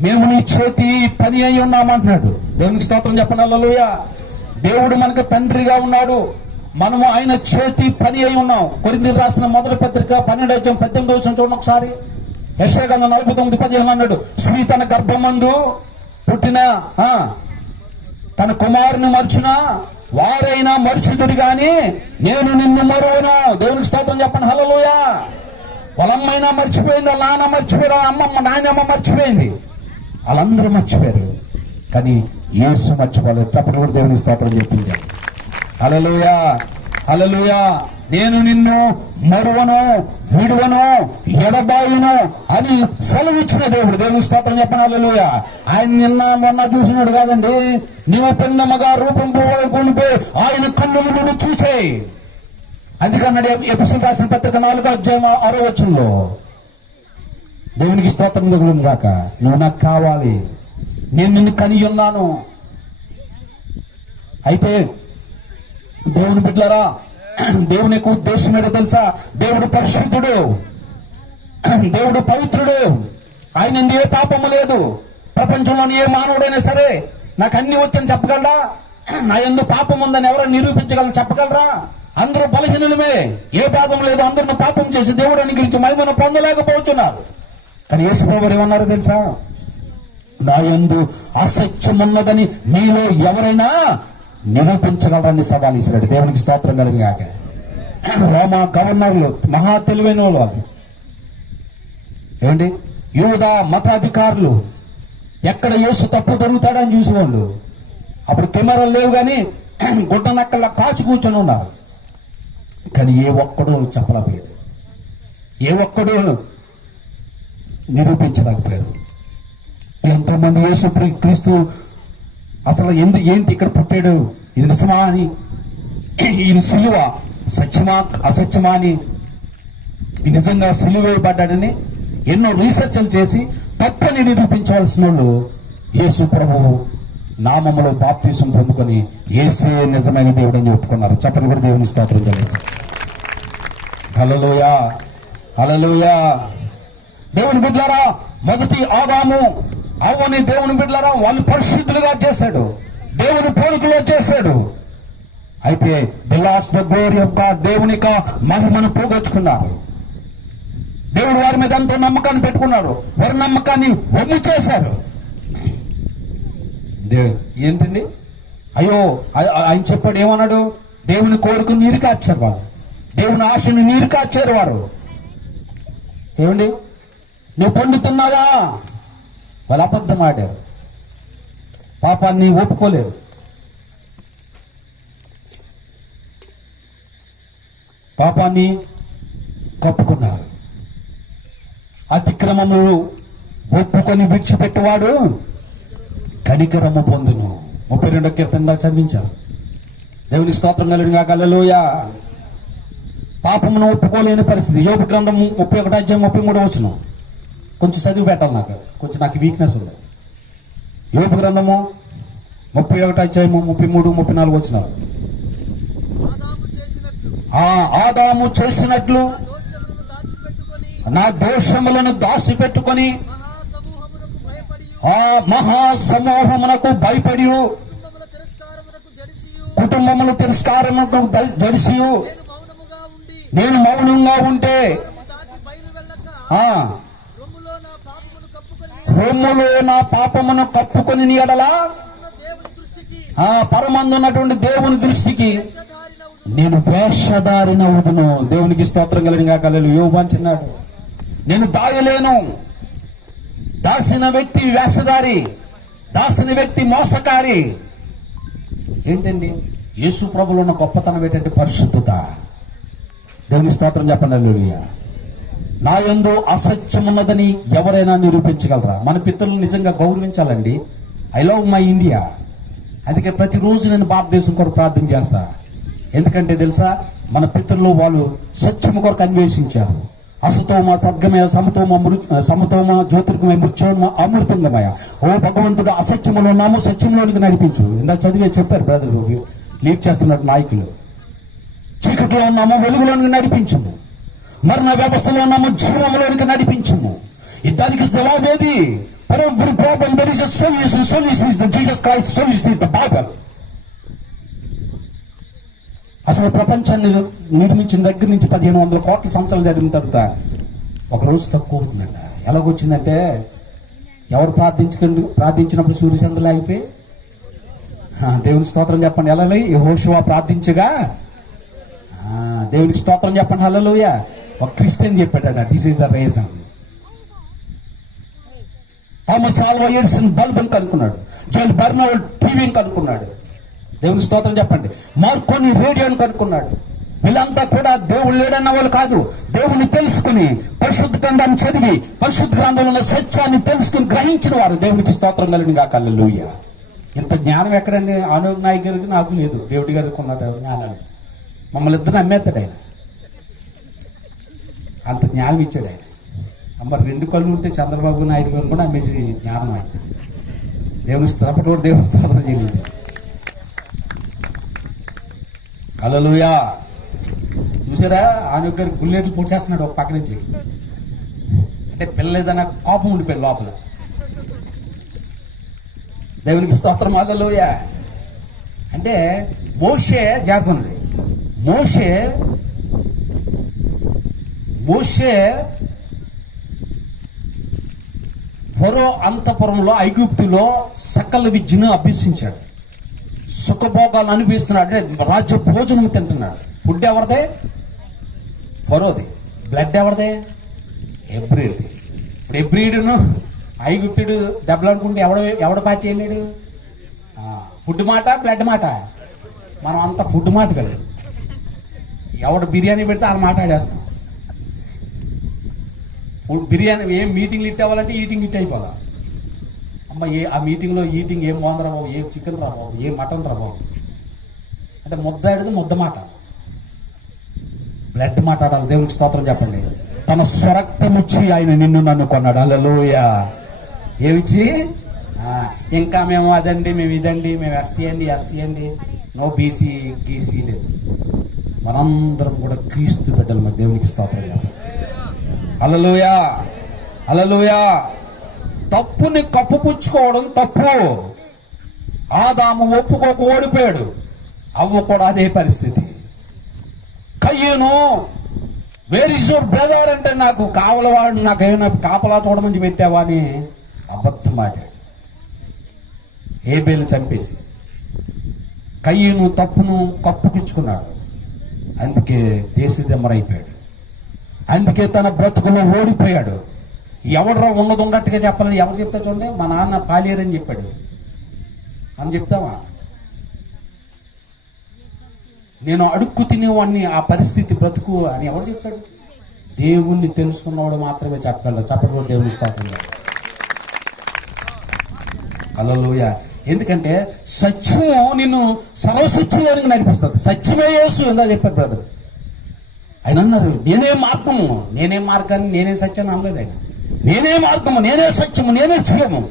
మేము నీ చేతి పని అయి ఉన్నామంటున్నాడు. దేవునికి స్తోత్రం చెప్పండి. హల్లెలూయా. దేవుడు మనకు తండ్రిగా ఉన్నాడు, మనము ఆయన చేతి పని అయి ఉన్నాం. కొరింథీయులకు రాసిన మొదటి పత్రిక 12:18 చూడండి ఒకసారి. యెషయా గ్రంథం 49:15 అన్నాడు, స్త్రీ తన గర్భమందు పుట్టిన తన కుమారుని మర్చిన వారైనా మర్చిదురు గాని నేను నిన్ను మరువను. దేవునికి స్తోత్రం చెప్పండి. హల్లెలూయా. వాళ్ళమ్మైనా మర్చిపోయింది, వాళ్ళ నాన్న మర్చిపోయారు, అమ్మమ్మ నాయనమ్మ మర్చిపోయింది, వాళ్ళందరూ మర్చిపోయారు. కానీ యేసు మర్చిపోలేదు. చెప్పండి కూడా దేవునికి స్తోత్రం చెప్పించాను. హల్లెలూయా, హల్లెలూయా. నేను నిన్ను మరువను, విడువను, ఎడబాయును అని సెలవిచ్చిన దేవుడు. దేవునికి స్తోత్రం చెప్పండి. హల్లెలూయా. ఆయన నిన్న మొన్న చూసినాడు కాదండి. నీవు పెన్నమ్మగా రూపం పోలిపోయి ఆయన కన్నులు నువ్వు చూసేయి. అందుకన్నాడు ఎఫెసీయులకు రాసిన పత్రిక 4:6 దేవునికి స్తోత్రం కలుగును గాక. నువ్వు నాకు కావాలి, నేను నిన్ను కని ఉన్నాను. అయితే దేవుని బిడ్డలారా, దేవుని యొక్క ఉద్దేశం ఏంటో తెలుసా? దేవుడు పరిశుద్ధుడు, దేవుడు పవిత్రుడు, ఆయన ఏ పాపము లేదు. ప్రపంచంలోని ఏ మానవుడైనా సరే నాకు అన్ని వచ్చని చెప్పగలరా? నా యందు పాపం ఉందని ఎవరైనా నిరూపించగలని చెప్పగలరా? అందరూ బలహీనులమే, ఏ పాపం లేదు, అందరూ పాపం చేసి దేవుడు అనుగ్రహించి మహిమను పొందలేకపోతున్నారు. కానీ యేసు ప్రభువు ఏమన్నారో తెలుసా? నా యందు అసత్యం ఉన్నదని మీలో ఎవరైనా నిరూపించగలరని సవాల్ ఇస్తున్నాడు. దేవునికి స్తోత్రం కలిగాక. రోమా గవర్నర్లు మహా తెలివైన వాళ్ళు ఏమండి, యూదా మతాధికారులు ఎక్కడ యేసు తప్పు దొరుకుతాడని చూసేవాళ్ళు. అప్పుడు కెమెరాలు లేవు కానీ గుడ్డ నక్కల్లా కాచి కూర్చొని ఉన్నారు. కానీ ఏ ఒక్కడు చెప్పలేకపోయాడు, ఏ ఒక్కడు నిరూపించలేకపోయారు. ఎంతోమంది యేసు క్రీస్తు అసలు ఏంటి ఇక్కడ పుట్టాడు, ఇది నిజమా అని, ఈయన సిలువ సత్యమా అసత్యమా అని, నిజంగా సిలువ వేయబడ్డాడని ఎన్నో రీసెర్చ్లు చేసి తప్పని నిరూపించవలసిన వాళ్ళు యేసు ప్రభువు నామములో బాప్తీసం పొందుకొని యేసే నిజమైన దేవుడు అని చెప్పుకున్నారు. చెప్పని కూడా దేవుని స్తోత్రం కలిగింది. హల్లెలూయా, హల్లెలూయా. దేవుని బిడ్డలారా, మొదటి ఆదాము అవ్వని దేవుని బిడ్డలారా వాళ్ళు పరిశుద్ధులుగా చేశాడు, దేవుని పోలికలో చేశాడు. అయితే the last the glory of God, దేవుని యొక్క మహిమను పోగొట్టుకున్నారు. దేవుడు వారి మీద ఎంతో నమ్మకాన్ని పెట్టుకున్నాడు, వారి నమ్మకాన్ని వమ్ము చేశారు. ఏంటండి, అయ్యో ఆయన చెప్పాడు, ఏమన్నాడు, దేవుని కోరిక నీరు కార్చారు వారు, దేవుని ఆశను నీరు కార్చారు వారు. ఏమండి, నువ్వు పొందుతున్నావా? వాళ్ళు అబద్ధం ఆడారు, పాపాన్ని ఒప్పుకోలేదు. పాపాన్ని కప్పుకున్నారు. అతిక్రమములు ఒప్పుకొని విడిచిపెట్టువాడు కనికరము పొందును. 32వ కీర్తనలో చదివించారు. దేవుని స్తోత్రం కలుగునుగా. హల్లెలూయా. పాపమును ఒప్పుకోలేని పరిస్థితి. యోబు గ్రంథం 31 అధ్యాయం 33 వచనం కొంచెం చదివి పెట్టాలి, నాకు వీక్నెస్ ఉంది. యోబు గ్రంథము 31 అధ్యాయం 33, 34 వచనాలు. ఆదాము చేసినట్లు నా దోషములను దాచిపెట్టుకొని ఆ మహాసమూహమునకు భయపడి కుటుంబముల తిరస్కారమునకు జడిసి నేను మౌనంగా ఉంటే రొమ్ములో నా పాపమును కప్పుకొని ఎడలా పరమందున్నటువంటి దేవుని దృష్టికి నేను వేషధారినవుదును. దేవునికి స్తోత్రం కలిగిన కలలు. యోబు అంటున్నాడు, నేను దాయలేను. దాసిన వ్యక్తి వేషధారి, దాసిన వ్యక్తి మోసకారి. ఏంటండి, యేసు ప్రభులో ఉన్న గొప్పతనం ఏంటంటే పరిశుద్ధత. దేవుని స్తోత్రం చెప్పండి. హల్లెలూయా. నా యందు అసత్యం ఉన్నదని ఎవరైనా నిరూపించగలరా? మన పితరులు నిజంగా గౌరవించాలండి. I love my India. అందుకే ప్రతిరోజు నేను భారతదేశం కొరకు ప్రార్థన చేస్తా. ఎందుకంటే తెలుసా, మన పితరులు వాళ్ళు సత్యము కొరకు అన్వేషించారు. అసతోమ సద్గమయ సమతోమ జ్యోతిర్గమయ మృత్యోమ అమృతంగమయ. ఓ భగవంతుడు, అసత్యములో ఉన్నాము, సత్యంలోనికి నడిపించు. ఇందా చదివే చెప్పారు బ్రదర్, లీడ్ చేస్తున్నట్టు నాయకులు. చీకటిలో ఉన్నాము, వెలుగులోనికి నడిపించము. మరణ వ్యవస్థలో ఉన్నాము, జీవంలోనికి నడిపించము. దానికి జవాబేది? For every problem there is a solution. Solution is the Jesus Christ. Solution is the Bible. అసలు ప్రపంచాన్ని నిర్మించిన దగ్గర నుంచి 1500 కోట్ల సంవత్సరాలు జరిగిన తర్వాత ఒక రోజు తక్కువ అవుతుందంట. ఎలాగొచ్చిందంటే, ఎవరు ప్రార్థించినప్పుడు సూర్యచంద్రులు ఆగిపోయి, దేవునికి స్తోత్రం చెప్పండి. ఎలా యెహోషువ ప్రార్థించగా దేవునికి స్తోత్రం చెప్పండి. హల్లెలూయా. ఒక క్రిస్టియన్ చెప్పాడట, this is the reason. Thomas Alva Edison బల్బుని కనుక్కున్నాడు, జోల్ బర్నౌల్ టీవీని కనుక్కున్నాడు. దేవుని స్తోత్రం చెప్పండి. మార్కోని రేడియోని కనుక్కున్నాడు. వీళ్ళంతా కూడా దేవుడు లేడన్న వాళ్ళు కాదు, దేవుని తెలుసుకుని పరిశుద్ధ గ్రంథాన్ని చదివి పరిశుద్ధ గ్రంథంలో ఉన్న సత్యాన్ని తెలుసుకుని గ్రహించిన వారు. దేవునికి స్తోత్రం కలుగునుగా. హల్లెలూయా. ఇంత జ్ఞానం ఎక్కడండి? ఆనూర్ నాయక్ గారికి నాకు లేదు, దేవుడి గారికి ఉన్నాడు జ్ఞానాన్ని. మమ్మల్ని ఇద్దరు నమ్మేస్తాడు ఆయన, అంత జ్ఞానం ఇచ్చాడు ఆయన. మరి 2 కళ్ళు ఉంటే చంద్రబాబు నాయుడు గారు కూడా అమ్మేసి జ్ఞానం అయింది. దేవుని స్తోత్రం, దేవుని స్తోత్రం చెల్లించాడు. హల్లెలూయా. చూసారా, ఆయన గారికి బుల్లెట్లు పొడిచేస్తున్నాడు ఒక పక్క నుంచి. అంటే పిల్ల ఏదైనా కోపం ఉండిపోయింది లోపల. దేవునికి స్తోత్రం. హల్లెలూయా. అంటే మోషే జాగ్రత్త. మోషే ఫరో అంతఃపురంలో ఐగుప్తులో సకల విద్యను అభ్యసించాడు, సుఖభోగాలు అనిపిస్తున్నాడు, అంటే రాజ్య భోజనం తింటున్నాడు. ఫుడ్ ఎవరిదే? ఫరోది. బ్లడ్ ఎవరిదే? ఎబ్రిడ్ది. ఇప్పుడు ఎబ్రిడును ఐగుప్తుడు దెబ్బలాడుకుంటే ఎవడ పార్టీ వెళ్ళాడు? ఫుడ్ మాట, బ్లడ్ మాట. మనం అంత ఫుడ్ మాట కదా, ఎవడ బిర్యానీ పెడితే వాళ్ళు మాట్లాడేస్తాం. బిర్యానీ ఏం మీటింగ్లు ఇట్ అవ్వాలంటే ఈటింగ్ ఇట్ అయిపోవాలా. అమ్మ ఆ మీటింగ్లో ఈటింగ్ ఏం బాగుంది రా బాబు, ఏం చికెన్ రా బాబు, ఏం మటన్ రా బాబు అంటే ముద్దాడిది ముద్ద మాట. బ్లడ్ మాట్లాడాలి. దేవునికి స్తోత్రం చెప్పండి. తన స్వరక్తముచ్చి ఆయన నిన్ను నన్ను కొన్నాడు. హల్లెలూయా. ఏమిచ్చి? ఇంకా మేము అదండి, మేము ఇదండి, మేము ఎస్టీ అండి, నో బీసీ గీసీ లేదు. మనందరం కూడా క్రీస్తు బిడ్డలు. మరి దేవునికి స్తోత్రం చెప్పండి. హల్లెలూయా, హల్లెలూయా. తప్పుని కప్పుపుచ్చుకోవడం తప్పు. ఆదాము ఒప్పుకోక ఓడిపోయాడు, అవ్వ కూడా అదే పరిస్థితి. కయ్యను, వేర్ ఇస్ యువర్ బ్రదర్ అంటే, నాకు కావలవాడు, నాకేమైనా కాపలా చూడమని పెట్టావా అని అబద్ధం ఆడాడు. హేబేలు చంపేసి కయ్యను తప్పును కప్పుకిచ్చుకున్నాడు. అందుకే దేశదిమ్మరైపోయాడు. అందుకే తన బ్రతుకులో ఓడిపోయాడు. ఎవడరా ఉన్నది ఉన్నట్టుగా చెప్పాలని ఎవరు చెప్తా చూడండి. మా నాన్న పాలేరని చెప్పాడు అని చెప్తావా? నేను అడుక్కు తినేవాడిని, ఆ పరిస్థితి బ్రతుకు అని ఎవరు చెప్తాడు? దేవుణ్ణి తెలుసుకున్నవాడు మాత్రమే చెప్పగలరు. చెప్పడం దేవుని స్తోత్రం. హల్లెలూయా. ఎందుకంటే సత్యము నిన్ను సర్వసత్యంలోనికి నడిపిస్తుంది. సత్యమే యేసు ఎందా చెప్పారు బ్రదర్. ఆయన అన్నారు, నేనే మార్గము, నేనే మార్గాన్ని, నేనే సత్యాన్ని అనలేదు ఆయన. నేనే మార్గము, నేనే సత్యము, నేనే జీవము.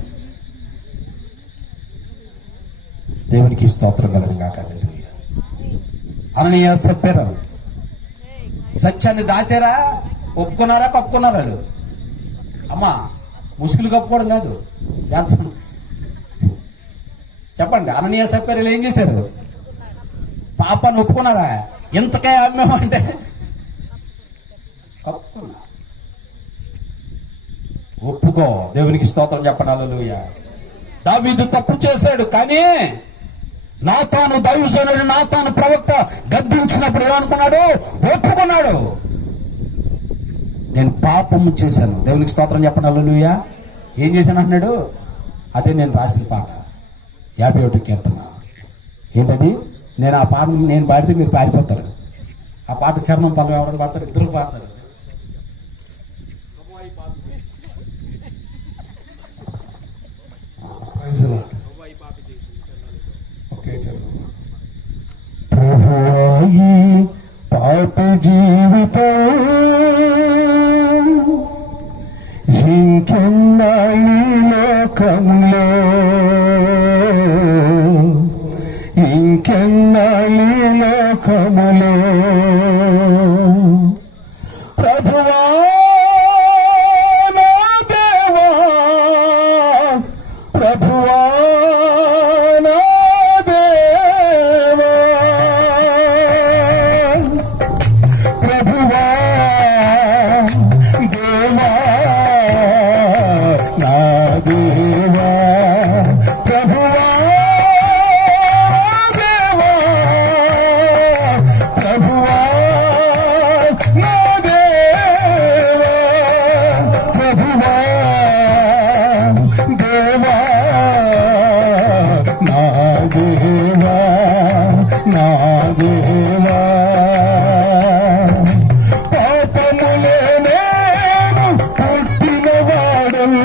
దేవునికి స్తోత్రం కలను గాక. హల్లెలూయా. అననీయ సప్పేరా సత్యాన్ని దాచారా? ఒప్పుకున్నారా? కప్పుకున్నారా? అమ్మా ముసుగులు కప్పుకోవడం కాదు. చెప్పండి, అననీయ సప్పేరాలు ఏం చేశారు? పాపాన్ని ఒప్పుకున్నారా? ఇంతకే అమ్మేమో అంటే కప్పుకున్నా. ఒప్పుకో. దేవునికి స్తోత్రం చెప్పండి. హల్లెలూయా. దావీదు తప్పు చేశాడు, కానీ నాతాను దైవజనుడు, నాతాను ప్రవక్త గద్దించినప్పుడు ఏమనుకున్నాడు? ఒప్పుకున్నాడు. నేను పాపము చేశాను. దేవునికి స్తోత్రం చెప్పండి. హల్లెలూయా. ఏం చేశాను అంటున్నాడు? అదే నేను రాసిన పాట 51 కీర్తన. ఏంటది? నేను ఆ పాట నేను పాడితే మీరు పారిపోతారు. ఆ పాట చర్మం పనులు ఎవరైనా పాడతారు? ఇద్దరు పాడతారు. ప్రభువాయి పాపి జీవితం ఇంకెన్నాళ్ళీ లోకంలో, ఇంకెన్నాళ్ళీ లోకములో. ప్రభువా నా దేవా, ప్రభువా నా దేవా, ప్రభువా దేవా నా దేవా, ప్రభువా దేవా, ప్రభువా నా దేవా, ప్రభువా దేవా నా దేవా, నా దేవా. పాపములే నేను పుట్టినవాడను,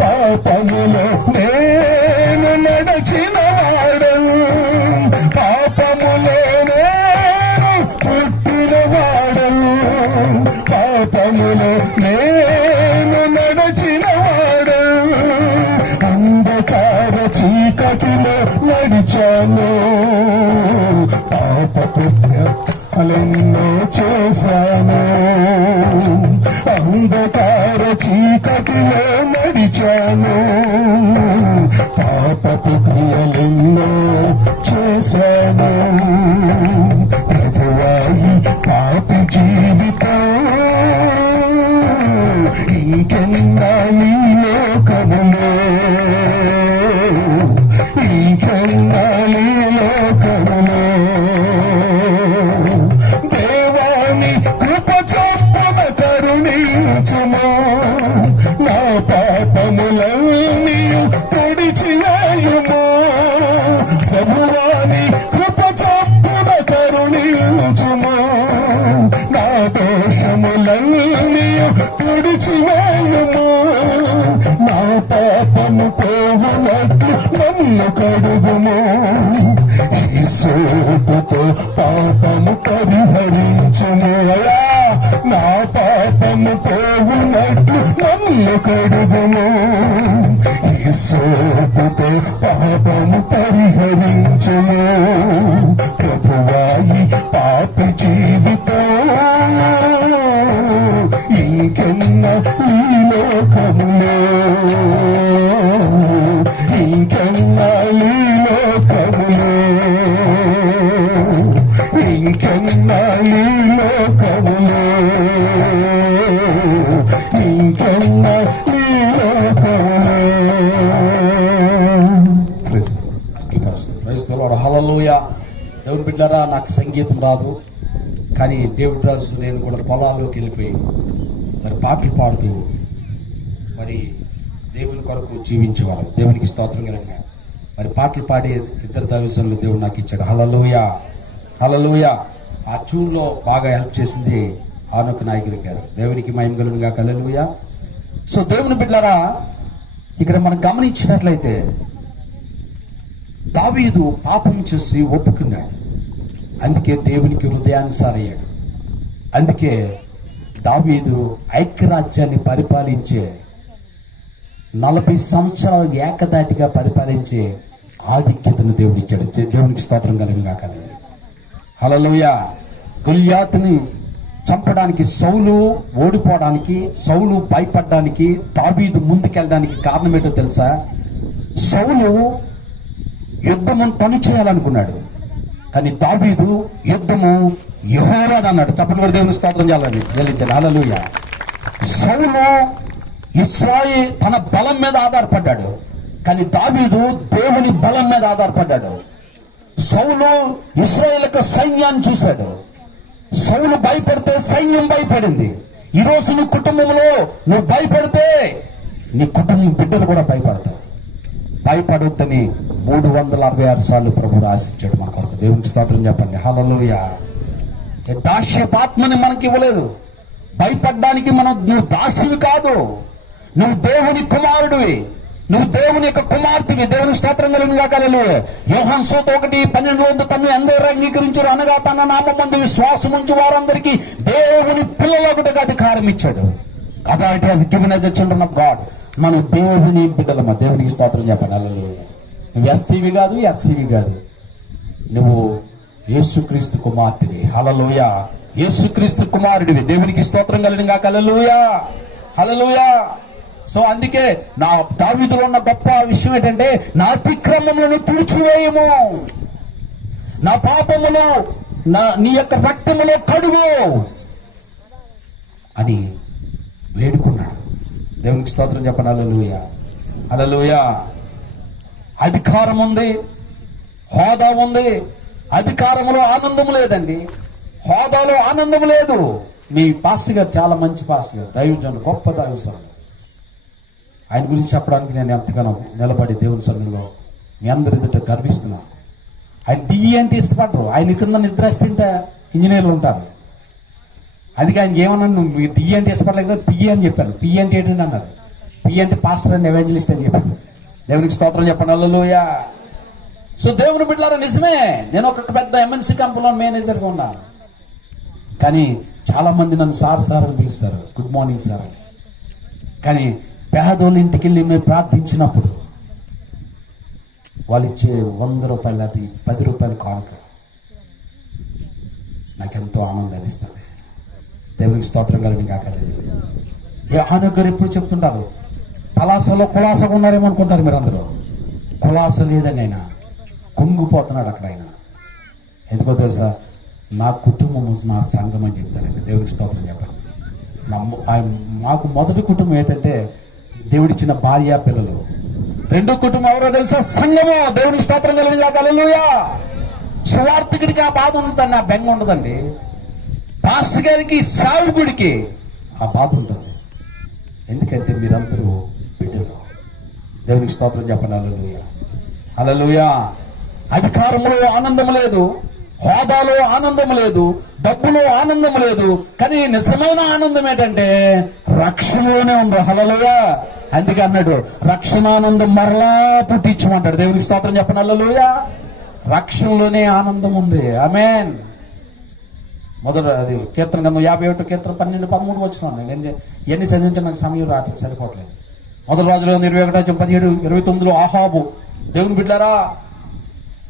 పాపములో నేను నడచినవాడను, పాపములో నేను పుట్టినవాడను, పాపములో నేను నడచినవాడను. అంధకార చీకటిలో నడిచాను, పాపపుణ్యాలెన్నో చేశాను. అంధకార చీకటిలో నడిచాను, పాపపు క్రియలు ఇంకెన్నాళ్ళీ లోకములో దేవాని కృప చొప్పున కరుణించుము, నా పాపములన్నీ తుడిచివేయుము. ప్రభువాని కృప చొప్పున కరుణించుము, నా దోషములన్నీ తుడిచివేయుము. నా పాపము పోవునట్లు నన్ను కడుగుము, ఈ సోపుతో పాపము పరిహరించుము. అయ్యా, నా పాపము పోవునట్లు నన్ను కడుగుము, ఈ సోపుతో పాపము పరిహరించుము. ప్రభువాయి పాపి జీవితం ఇంకెన్న ఈ లోకములో, ఇంకెన్న ఈ లోకములో, ఇంకెన్న ఈ లోకములో, ఇంకెన్న ఈ లోకములో. Praise the Lord. హల్లెలూయా. దేవుని బిడ్డలారా, నాకు సంగీతం రాదు, కానీ డేవిడ్ రాజు నేను కూడా పొలాల్లోకి వెళ్ళిపోయి మరి పాటలు పాడుతూ మరి దేవుని కొరకు జీవించేవారు. దేవునికి స్తోత్రం కలుగుగా. మరి పాటలు పాడే ఇద్దరు దైవజనులు దేవుడు నాకు ఇచ్చాడు. హల్లెలూయా, హల్లెలూయా. ఆ ట్యూన్లో బాగా హెల్ప్ చేసింది ఆనొక నాయకులు గారు. దేవునికి మహిమ కలుగుగా. హల్లెలూయా. సో దేవుని బిడ్డలారా, ఇక్కడ మనం గమనించినట్లయితే దావీదు పాపం చేసి ఒప్పుకున్నాడు, అందుకే దేవునికి హృదయానుసారయ్యాడు. అందుకే దావీదు ఐక్యరాజ్యాన్ని పరిపాలించే 40 సంవత్సరాలు ఏకదాటిగా పరిపాలించే ఆధిక్యతను దేవుడు ఇచ్చాడు. దేవునికి స్తోత్రం కలుగుగా. హల్లెలూయా. గొల్యాతుని చంపడానికి, సౌలు ఓడిపోవడానికి, సౌలు భయపడడానికి, దావీదు ముందుకెళ్ళడానికి కారణం ఏంటో తెలుసా? సౌలు యుద్ధము తను చేయాలనుకున్నాడు, కానీ దావీదు యుద్ధము యెహోవాది అన్నాడు. చప్పట్లు కూడా దేవుని స్తోత్రం చేయాలని చెల్లించాడు. హల్లెలూయా. సౌలు ఇశ్రాయేలు తన బలం మీద ఆధారపడ్డాడు, కానీ దావీదు దేవుని బలం మీద ఆధారపడ్డాడు. సౌలు ఇశ్రాయేలు సైన్యాన్ని చూశాడు. సౌలు భయపడితే సైన్యం భయపడింది. ఈరోజు నీ కుటుంబంలో నువ్వు భయపడితే నీ కుటుంబం బిడ్డలు కూడా భయపడతారు. భయపడొద్దని 366 సార్లు ప్రభు రాసిచ్చాడు మన కొరకు. దేవునికి స్తోత్రం చెప్పండి. హల్లెలూయా. దాస్యపాత్మని మనకి ఇవ్వలేదు. భయపడ్డానికి నువ్వు దాసివి కాదు, నువ్వు దేవుని కుమారుడివి, నువ్వు దేవుని యొక్క కుమార్తెవి. దేవుని స్తోత్రం కలుగుగా. హల్లెలూయా. యోహాను సువార్త 1:12 తమ్మి అందరూ అంగీకరించారు, అనగా తన నామమందు విశ్వాసం ఉంచి వారందరికీ దేవుని పిల్లలొకటిగా అధికారం ఇచ్చాడు. Authority has given as the children of God. మనం దేవుని బిడ్డలమా. దేవునికి స్తోత్రం చెప్పండి. హల్లెలూయా. నువ్వు ఎస్టీవి కాదు, ఎస్సీవి కాదు, నువ్వు యేసుక్రీస్తు కుమార్తెవి. హల్లెలూయా. యేసుక్రీస్తు కుమారుడివి. దేవునికి స్తోత్రం కలుగుగా. హల్లెలూయా, హల్లెలూయా. సో అందుకే నా దావీదులో ఉన్న గొప్ప విషయం ఏంటంటే, నా అతిక్రమములను తుడిచివేయము, నా పాపములు నీ యొక్క రక్తములో కడుగు అని వేడుకున్నాడు. దేవునికి స్తోత్రం చెప్పండి. హల్లెలూయా, హల్లెలూయా. అధికారం ఉంది, హోదా ఉంది. అధికారంలో ఆనందం లేదండి, హోదాలో ఆనందం లేదు. మీ పాస్టర్ గారు చాలా మంచి పాస్టర్ గారు, దైవజనుడు, గొప్ప దైవజనుడు. ఆయన గురించి చెప్పడానికి నేను ఎంతగానో నిలబడి దేవుని సన్నిధిలో మీ అందరి ఎదుట గర్విస్తున్నాను. ఆయన డిఈ అంటే ఇష్టపడరు. ఆయన కింద నిద్రస్తుంటే ఇంజనీర్లు ఉంటారు. అది ఆయనకి ఏమన్నా నువ్వు డిఈ అంటే ఇష్టపడలేదు కదా, పిఈ అని చెప్పాను. పిఈ అంటే ఏంటంటే అన్నారు, పిఈ అంటే పాస్టర్ అండ్ ఎవాంజలిస్ట్ అని చెప్పాను. దేవునికి స్తోత్రం చెప్పండి. హల్లెలూయా. సో దేవుని బిడ్డలారా, నిజమే, నేను ఒక పెద్ద ఎంఎన్సీ కంపెనీలో మేనేజర్గా ఉన్నాను, కానీ చాలా మంది నన్ను సార్ సార్ అని పిలుస్తారు, గుడ్ మార్నింగ్ సార్ అని. కానీ పేదోళ్ళ ఇంటికి వెళ్ళి మేము ప్రార్థించినప్పుడు వాళ్ళు ఇచ్చే 100 రూపాయలు, అది 10 రూపాయలు కానుక నాకెంతో ఆనందాన్ని ఇస్తుంది. దేవునికి స్తోత్రం కలుగుగా. ఏ ఆనక్ గారు ఎప్పుడు చెప్తుంటారు, పలాసలో కులాసగా ఉన్నారేమో అనుకుంటారు మీరు అందరూ. కులాస లేదని ఆయన కుంగిపోతున్నాడు అక్కడ. ఆయన ఎందుకో తెలుసా, నా కుటుంబము నా సంఘం అని చెప్తారండి. దేవునికి స్తోత్రం చెప్పండి. మాకు మొదటి కుటుంబం ఏంటంటే దేవుడిచ్చిన భార్య పిల్లలు, రెండో కుటుంబం ఎవరో తెలుసా? సంఘము. దేవునికి స్తోత్రం కలిగిందాక హల్లెలూయా. సువార్థికుడికి ఆ బాధ ఉంటుందండి, ఆ బెంగ ఉండదండి. పాస్టర్ గారికి, సేవకుడికి ఆ బాధ ఉంటుంది. ఎందుకంటే మీరందరూ బిడ్డలు. దేవునికి స్తోత్రం చెప్పండి హల్లెలూయా. హల్లెలూయా. అధికారంలో ఆనందం లేదు, హోదాలో ఆనందం లేదు, డబ్బులో ఆనందం లేదు, కానీ నిజమైన ఆనందం ఏంటంటే రక్షణలోనే ఉంది. హల్లెలూయా. అందుకే అన్నాడు, రక్షణానందం మరలా పుట్టించమంటాడు. దేవునికి స్తోత్రం చెప్పండి హల్లెలూయా. రక్షణలోనే ఆనందం ఉంది. ఆమేన్. మొదటి అది కీర్తన గ్రంథం 51 కీర్తన 12, 13 వచ్చినాను. నేను ఎన్ని చదివించిన నాకు సమయం రావట్లేదు, సరిపోవట్లేదు. మొదటి రాజులో 21 17 29 ఆహాబు. దేవుని బిడ్డారా,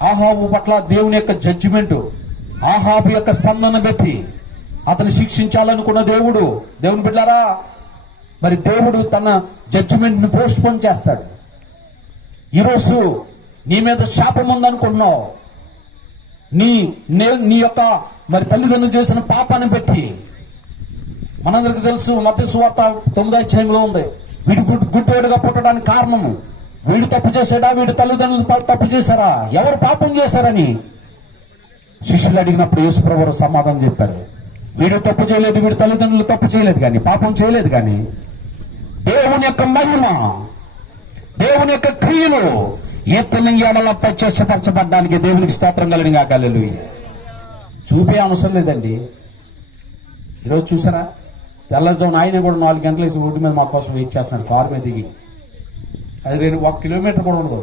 ఆహాబు పట్ల దేవుని యొక్క జడ్జిమెంట్, ఆహాబు యొక్క స్పందన పెట్టి అతను శిక్షించాలనుకున్న దేవుడు. దేవుని బిడ్డారా, మరి దేవుడు తన జడ్జిమెంట్ ని పోస్ట్ పోన్ చేస్తాడు. ఈరోజు నీ మీద శాపం ఉందనుకుంటున్నావు, నీ యొక్క మరి తల్లిదండ్రులు చేసిన పాపాన్ని పెట్టి. మనందరికి తెలుసు, మత్తయి సువార్త 9వ అధ్యాయంలో ఉంది, వీడు గుడ్డివాడుగా పుట్టడానికి కారణము వీడు తప్పు చేశాడా, వీడి తల్లిదండ్రులు తప్పు చేశారా, ఎవరు పాపం చేశారని శిష్యులు అడిగినప్పుడు యేసుప్రభువు సమాధానం చెప్పారు, వీడు తప్పు చేయలేదు, వీడి తల్లిదండ్రులు తప్పు చేయలేదు, కానీ పాపం చేయలేదు, కానీ దేవుని యొక్క మహిమ, దేవుని యొక్క క్రియలు ఇతని ఎడల ప్రత్యక్షపరచబడ్డానికి దేవునికి స్తోత్రం కలిగిన హల్లెలూయా. చూపే అవసరం లేదండి. ఈరోజు చూసారా, తెల్లజోన్ ఆయన కూడా 4 గంటల రోడ్డు మీద మా కోసం వెయిట్ చేస్తున్నాడు, కారు మీద దిగి. అది నేను 1 కిలోమీటర్ కూడా ఉండదు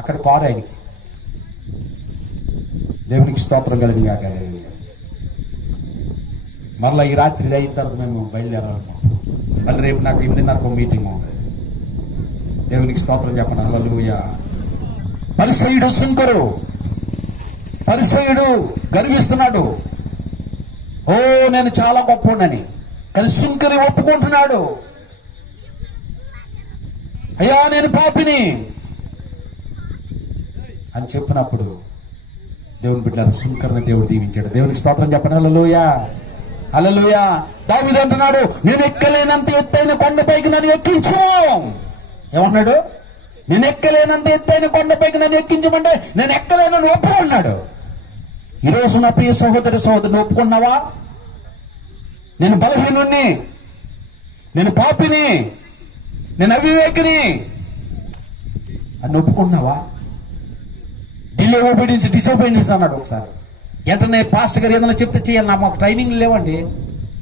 అక్కడ కారు ఆయనకి. దేవునికి స్తోత్రం కలిగిన హల్లెలూయా. మరలా ఈ రాత్రి ఇది అయిన తర్వాత మేము బయలుదేరాలనుకుంటున్నాం. మళ్ళీ రేపు నాకు 8:30 మీటింగ్ ఉంది. దేవునికి స్తోత్రం చెప్పండి హల్లెలూయా. పరిసయ్యుడు సుంకరు, పరిసయ్యుడు గర్విస్తున్నాడు, ఓ నేను చాలా గొప్పనని. కానీ సుంకరి ఒప్పుకుంటున్నాడు, అయ్యా నేను పాపిని అని చెప్పినప్పుడు దేవుని బిడ్డలారా, సుంకరిని దేవుడు దీవించాడు. దేవునికి స్తోత్రం చెప్పండి హల్లెలూయా. హల్లెలూయా. దావీదు అంటున్నాడు, నేను ఎక్కలేనంత ఎత్తైన కొండపైకి నన్ను ఎక్కించు. ఏమన్నాడు? నేను ఎక్కలేనంత ఎత్తైన కొండపైకి నన్ను ఎక్కించమంటే నేను ఎక్కలేనని ఒప్పుకున్నాడు. ఈరోజు నా ప్రియ సహోదరుని ఒప్పుకున్నావా? నేను బలహీనుణ్ణి, నేను పాపిని, నేను అవివేకిని అని ఒప్పుకున్నావా? డిలే ఓబీడియన్స్ డిసోబీడియన్స్ అన్నాడు ఒకసారి. వెంటనే పాస్టర్ గారు ఏదైనా చెప్తే చేయాలి. మాకు ట్రైనింగ్ లేవండి.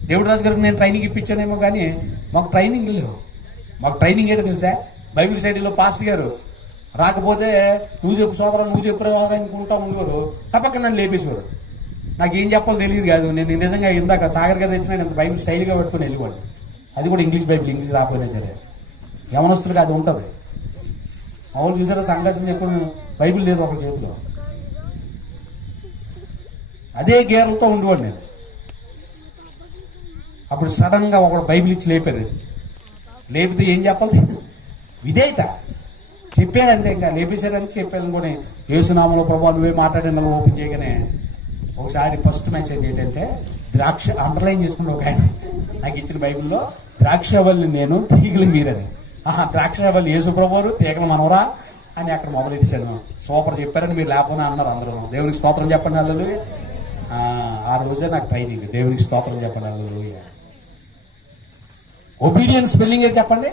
దేవుడు రాజు గారికి నేను ట్రైనింగ్ ఇప్పించానేమో, కానీ మాకు ట్రైనింగ్ లేవు. మాకు ట్రైనింగ్ ఏంటో తెలుసా? బైబిల్ స్టడీలో పాస్టర్ గారు రాకపోతే నువ్వు చెప్పు సోదరం, నువ్వు చెప్పు సోదరం అనుకుంటా ఉండేవారు, తప్పక నన్ను లేపేసేవారు. నాకు ఏం చెప్పాలో తెలియదు కాదు. నేను నిజంగా ఇందాక సాగర్ గారు తెచ్చిన నేను బైబిల్ స్టైల్గా పెట్టుకుని వెళ్ళివాడు. అది కూడా ఇంగ్లీష్ బైబిల్, ఇంగ్లీష్ రాకపోయినా సరే యవనస్తుడికి అది ఉంటుంది. మామూలు చూసారా, సంఘర్షణ చెప్పిన బైబిల్ లేదు ఒకరి చేతిలో, అదే గేర్లతో ఉండేవాడు నేను. అప్పుడు సడన్ గా ఒకడు బైబిల్ ఇచ్చి లేపారు. లేపితే ఏం చెప్పాలి? విధేయత చెప్పారు అంతే. ఇంకా లేపేశారని చెప్పాను కూడా. యేసునామములో ప్రభువా నువ్వే మాట్లాడిన ఓపెన్ చేయగానే ఒకసారి ఫస్ట్ మెసేజ్ ఏంటంటే, ద్రాక్ష అండర్లైన్ చేసుకుంటే ఒక ఆయన నాకు ఇచ్చిన బైబిల్లో, ద్రాక్షవల్లి నేను తీగలు మీరని. ద్రాక్షవల్లి యేసు ప్రభువారు, తీగలు మనవరా అని అక్కడ మొదలెట్టేశాను. సూపర్ చెప్పారని మీరు లేకపోయినా అన్నారు అందరూ. దేవునికి స్తోత్రం చెప్పండి హల్లెలూయా. ఆ రోజే నాకు ట్రైనింగ్. దేవునికి స్తోత్రం చెప్పండి హల్లెలూయా. ఒబీడియన్స్ స్పెల్లింగ్ ఏంటి చెప్పండి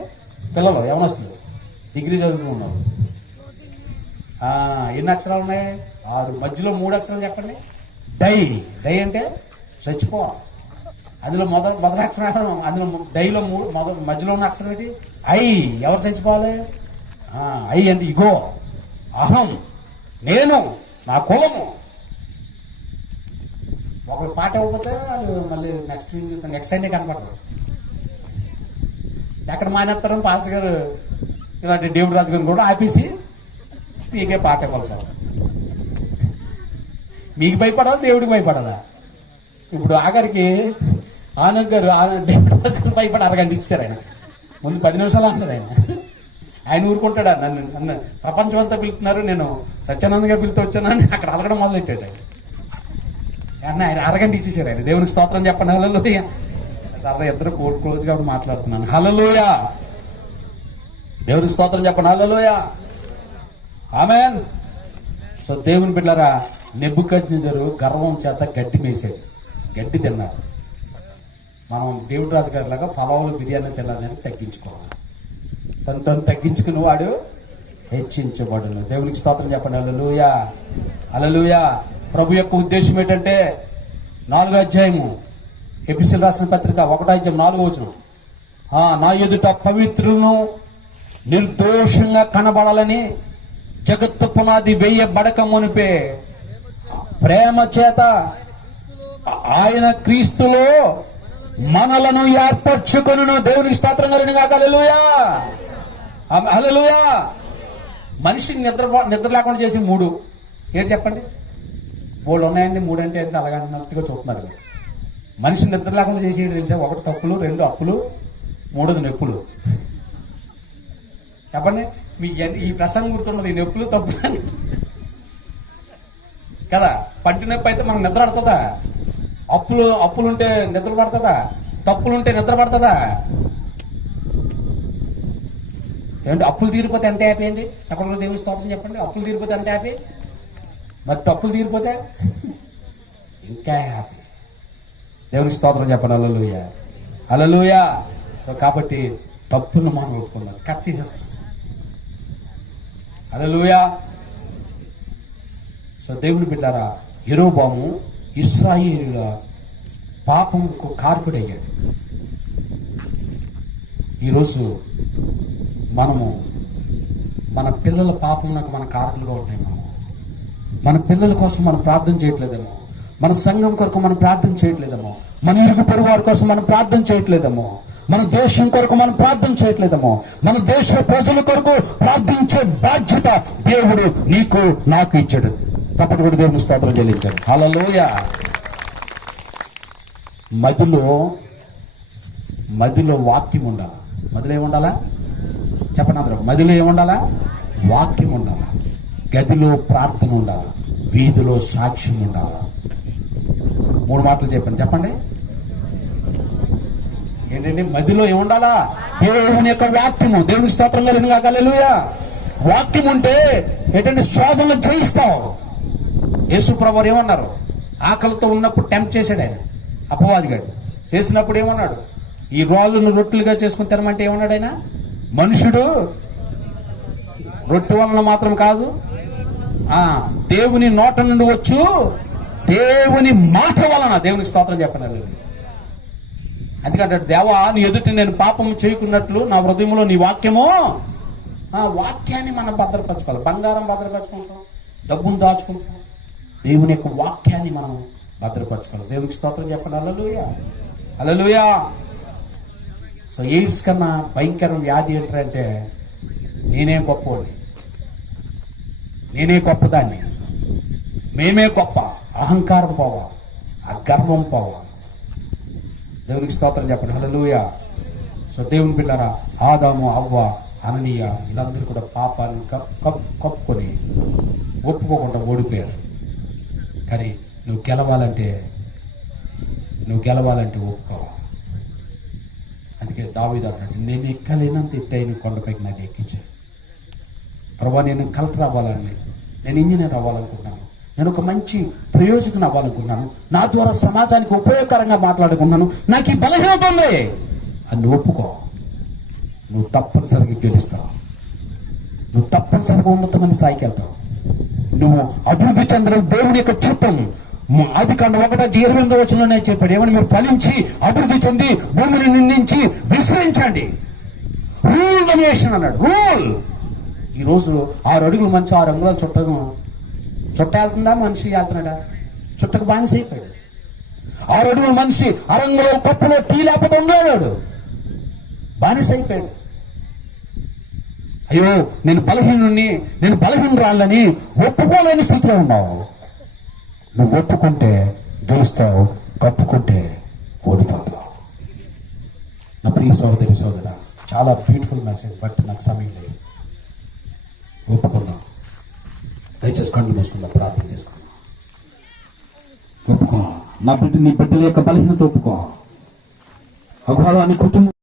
పిల్లలు, యవనస్తులు, డిగ్రీ చదువుతున్నారు. ఎన్ని అక్షరాలు ఉన్నాయి? 6. మధ్యలో 3 అక్షరాలు చెప్పండి. డై. డై అంటే చచ్చిపోవాలి. అందులో మొదటి అక్షరం, అందులో డైలో మధ్యలో ఉన్న అక్షరం ఏంటి? ఐ. ఎవరు చచ్చిపోవాలి? ఐ అంటే ఇగో, అహం, నేను, నా కులము. ఒకరు పాట ఇవ్వకపోతే వాళ్ళు మళ్ళీ నెక్స్ట్ నెక్స్ట్ అయినా కనపడరు. ఎక్కడ మానేస్తారని పాస్టర్ గారు ఇలాంటి దేవుడు రాజు గారిని కూడా ఆపేసి మీకే పాట ఇవ్వాలి సార్. మీకు భయపడాలి, దేవుడికి భయపడాలా? ఇప్పుడు ఆఖరికి ఆనంద్ గారు దేవుడు రాజు గారు భయపడి అరగంట ఇచ్చారు ఆయన. ముందు 10 నిమిషాలు అన్నారు ఆయన. ఆయన ఊరుకుంటాడు. నన్ను ప్రపంచం అంతా పిలుతున్నారు, నేను సత్యానందంగా పిలుతూ వచ్చానని అక్కడ అలగడం మొదలెట్టాడు ఆయన. ఆయన అరగంట ఇచ్చేసారు ఆయన. దేవునికి స్తోత్రం చెప్పండి హల్లెలూయా. సరదా ఇద్దరు క్లోజ్గా మాట్లాడుతున్నాను హల్లెలూయా. దేవునికి స్తోత్రం చెప్పండి. హల్లెలూయా, ఆమేన్. సో దేవుని బిడ్డలారా, నెబుకద్నెజరు గర్వం చేత గడ్డి మేసాడు, గడ్డి తిన్నాడు. మనం దేవుడు రాజు గారి లాగా పలావులు బిర్యానీ తినాలని తగ్గించుకోవాలి. తను తగ్గించుకుని వాడు హెచ్చించబడును. దేవునికి స్తోత్రం చెప్పండి. హల్లెలూయా, హల్లెలూయా. ప్రభు యొక్క ఉద్దేశం ఏంటంటే 4వ అధ్యాయము ఎఫెసీయులకు రాసిన పత్రిక 1వ అధ్యాయం 4వ వచనం, నా ఎదుట పవిత్రులను నిర్దోషంగా కనబడాలని జగత్తు పునాది వేయబడక మునిపే ప్రేమ చేత ఆయన క్రీస్తులో మనలను ఏర్పరచుకొనును. దేవునికి స్తోత్రం కలుగును గాక. హల్లెలూయా, హల్లెలూయా. మనిషిని నిద్ర లేకుండా చేసి 3 ఏంటి చెప్పండి? బోళ్ళు ఉన్నాయండి, 3 అంటే ఏంటి అలాగన్నట్టుగా చూస్తున్నారు. మనిషిని నిద్ర లేకుండా చేసేది తెలుసా? 1 తప్పులు, 2 అప్పులు, 3 నొప్పులు. చెప్పండి, మీకు ఈ ప్రసంగం గుర్తున్నది, ఈ నొప్పులు తప్పులు కదా. పంటి నొప్పి అయితే మనకు నిద్ర పడుతుందా? అప్పులుంటే నిద్ర పడుతుందా? తప్పులుంటే నిద్ర పడుతుందా? ఏమంటే అప్పులు తీరిపోతే ఎంత హ్యాపీ అండి? చెప్పండి, దేవుని స్తోత్రం చెప్పండి. అప్పులు తీరిపోతే ఎంత హ్యాపీ, మరి తప్పులు తీరిపోతే ఇంకా హ్యాపీ. దేవుని స్తోత్రం చెప్పండి. హల్లెలూయా, హల్లెలూయా. సో కాబట్టి తప్పును మనం ఒప్పుకుందాం, కట్ చేసేస్తాం. హల్లెలూయా. సో దేవుని బిడ్డారా, యెరోబాము ఇశ్రాయేలుల పాపంకు కారకుడయ్యాడు. ఈరోజు మనము మన పిల్లల పాపమునకు మన కారకులుగా ఉంటామేమో. మన పిల్లల కోసం మనం ప్రార్థన చేయట్లేదేమో, మన సంఘం కొరకు మనం ప్రార్థన చేయట్లేదేమో, మన ఇరుగు పొరుగు వారి కోసం మనం ప్రార్థన చేయట్లేదేమో, మన దేశం కొరకు మనం ప్రార్థన చేయట్లేదేమో. మన దేశ ప్రజల కొరకు ప్రార్థించే బాధ్యత దేవుడు నీకు నాకు ఇచ్చాడు. తప్పటి కూడా దేవుని స్తోత్రం చెల్లించాడు. హల్లెలూయా. మదిలో వాక్యం ఉండాలి. మదిలో ఏముండాలా చెప్పండి అందరూ? మదిలో ఏముండాలా? వాక్యం ఉండాలా. గదిలో ప్రార్థన ఉండాలి, వీధిలో సాక్ష్యం ఉండాలి. 3 మాటలు చెప్పండి. ఏంటంటే మదిలో ఏముండాలా? దేవుని యొక్క వాక్యము. దేవునికి స్తోత్రం కలుగును గాక. హల్లెలూయా. వాక్యం ఉంటే ఏంటంటే శోధనలు జయిస్తావు. యేసు ప్రభువు ఏమన్నారు? ఆకలితో ఉన్నప్పుడు టెంప్ట్ చేశాడు ఆయన, అపవాదిగాడు. చేసినప్పుడు ఏమన్నాడు? ఈ రాళ్ళను రొట్టెలుగా చేసుకుని తినమంటే ఏమన్నాడు ఆయన? మనుషుడు రొట్టె వలన మాత్రం కాదు, దేవుని నోట నుండి వచ్చు దేవుని మాట వలన. దేవునికి స్తోత్రం చెప్పండి. అందుకంటే దేవా, నీ ఎదుట నేను పాపం చేయకున్నట్లు నా హృదయంలో నీ వాక్యము. వాక్యాన్ని మనం భద్రపరచుకోవాలి. బంగారం భద్రపరచుకుంటాం, డబ్బును దాచుకుంటాం. దేవుని యొక్క వాక్యాన్ని మనం భద్రపరచుకోవాలి. దేవునికి స్తోత్రం చెప్పండి. హల్లెలూయా, హల్లెలూయా. సో ఎయిడ్స్ కన్నా భయంకరం వ్యాధి ఏంటంటే నేనే గొప్పవాడిని, నేనే గొప్పదాన్ని, మేమే గొప్ప. అహంకారం పోవాలి, అగర్వం పోవాలి. దేవునికి స్తోత్రం చెప్పండి. హల్లెలూయా. సో దేవుని బిడ్డలారా, ఆదాము, అవ్వ, అననీయ వీళ్ళందరూ కూడా పాపాన్ని కప్పుకొని ఒప్పుకోకుండా ఓడిపోయారు. కానీ నువ్వు గెలవాలంటే ఒప్పుకోవాలి. అందుకే దావీదు అన్నాడు, నేను ఎక్కలేనంత ఎత్తైన కొండపైకి నన్ను ఎక్కించాను. ప్రభా, నేను కలెక్టర్ అవ్వాలని, నేను ఇంజనీర్ అవ్వాలనుకుంటున్నాను, నేను ఒక మంచి ప్రయోజకం అవ్వాలనుకున్నాను, నా ద్వారా సమాజానికి ఉపయోగకరంగా మాట్లాడుకున్నాను, నాకు ఈ బలహీనత ఉంది అని నువ్వు ఒప్పుకో. నువ్వు తప్పనిసరిగా గెలుస్తావు, నువ్వు తప్పనిసరిగా ఉన్నతమైన స్థాయికి వెళ్తావు. నువ్వు అభివృద్ధి చెందడం దేవుని యొక్క చిత్తం. ఆదికాండం 1:28 చెప్పాడు, ఏమని? మీరు ఫలించి అభివృద్ధి చెంది భూమిని నిందించి విస్తరించండి. రూల్ ద నేషన్ అన్నాడు. రూల్. ఈరోజు 6 అడుగులు మంచి 6 అంగుళాలు చుట్ట వెళ్తుందా? మనిషి వెళ్తున్నాడా? చుట్టకు బానిస అయిపోయాడు. 6 అడుగుల మనిషి అరంగులో కప్పులో టీ లేకపోతే ఉండేవాడు, బానిస అయిపోయాడు. అయ్యో, నేను బలహీనురాలని ఒప్పుకోలేని స్థితిలో ఉన్నావు. నువ్వు ఒప్పుకుంటే గెలుస్తావు, కప్పుకుంటే ఓడిపోతావు. నా ప్రియ సోదరా, చాలా బ్యూటిఫుల్ మెసేజ్, బట్ నాకు సమయం లేదు. ఒప్పుకుందాం. దయచేసి కళ్ళు మూసుకుందాం, ప్రార్థన చేసుకుందాం. ఒప్పుకో. నీ బిడ్డల యొక్క బలహీనత ఒప్పుకో. అఘోరాన్ని కుటుంబం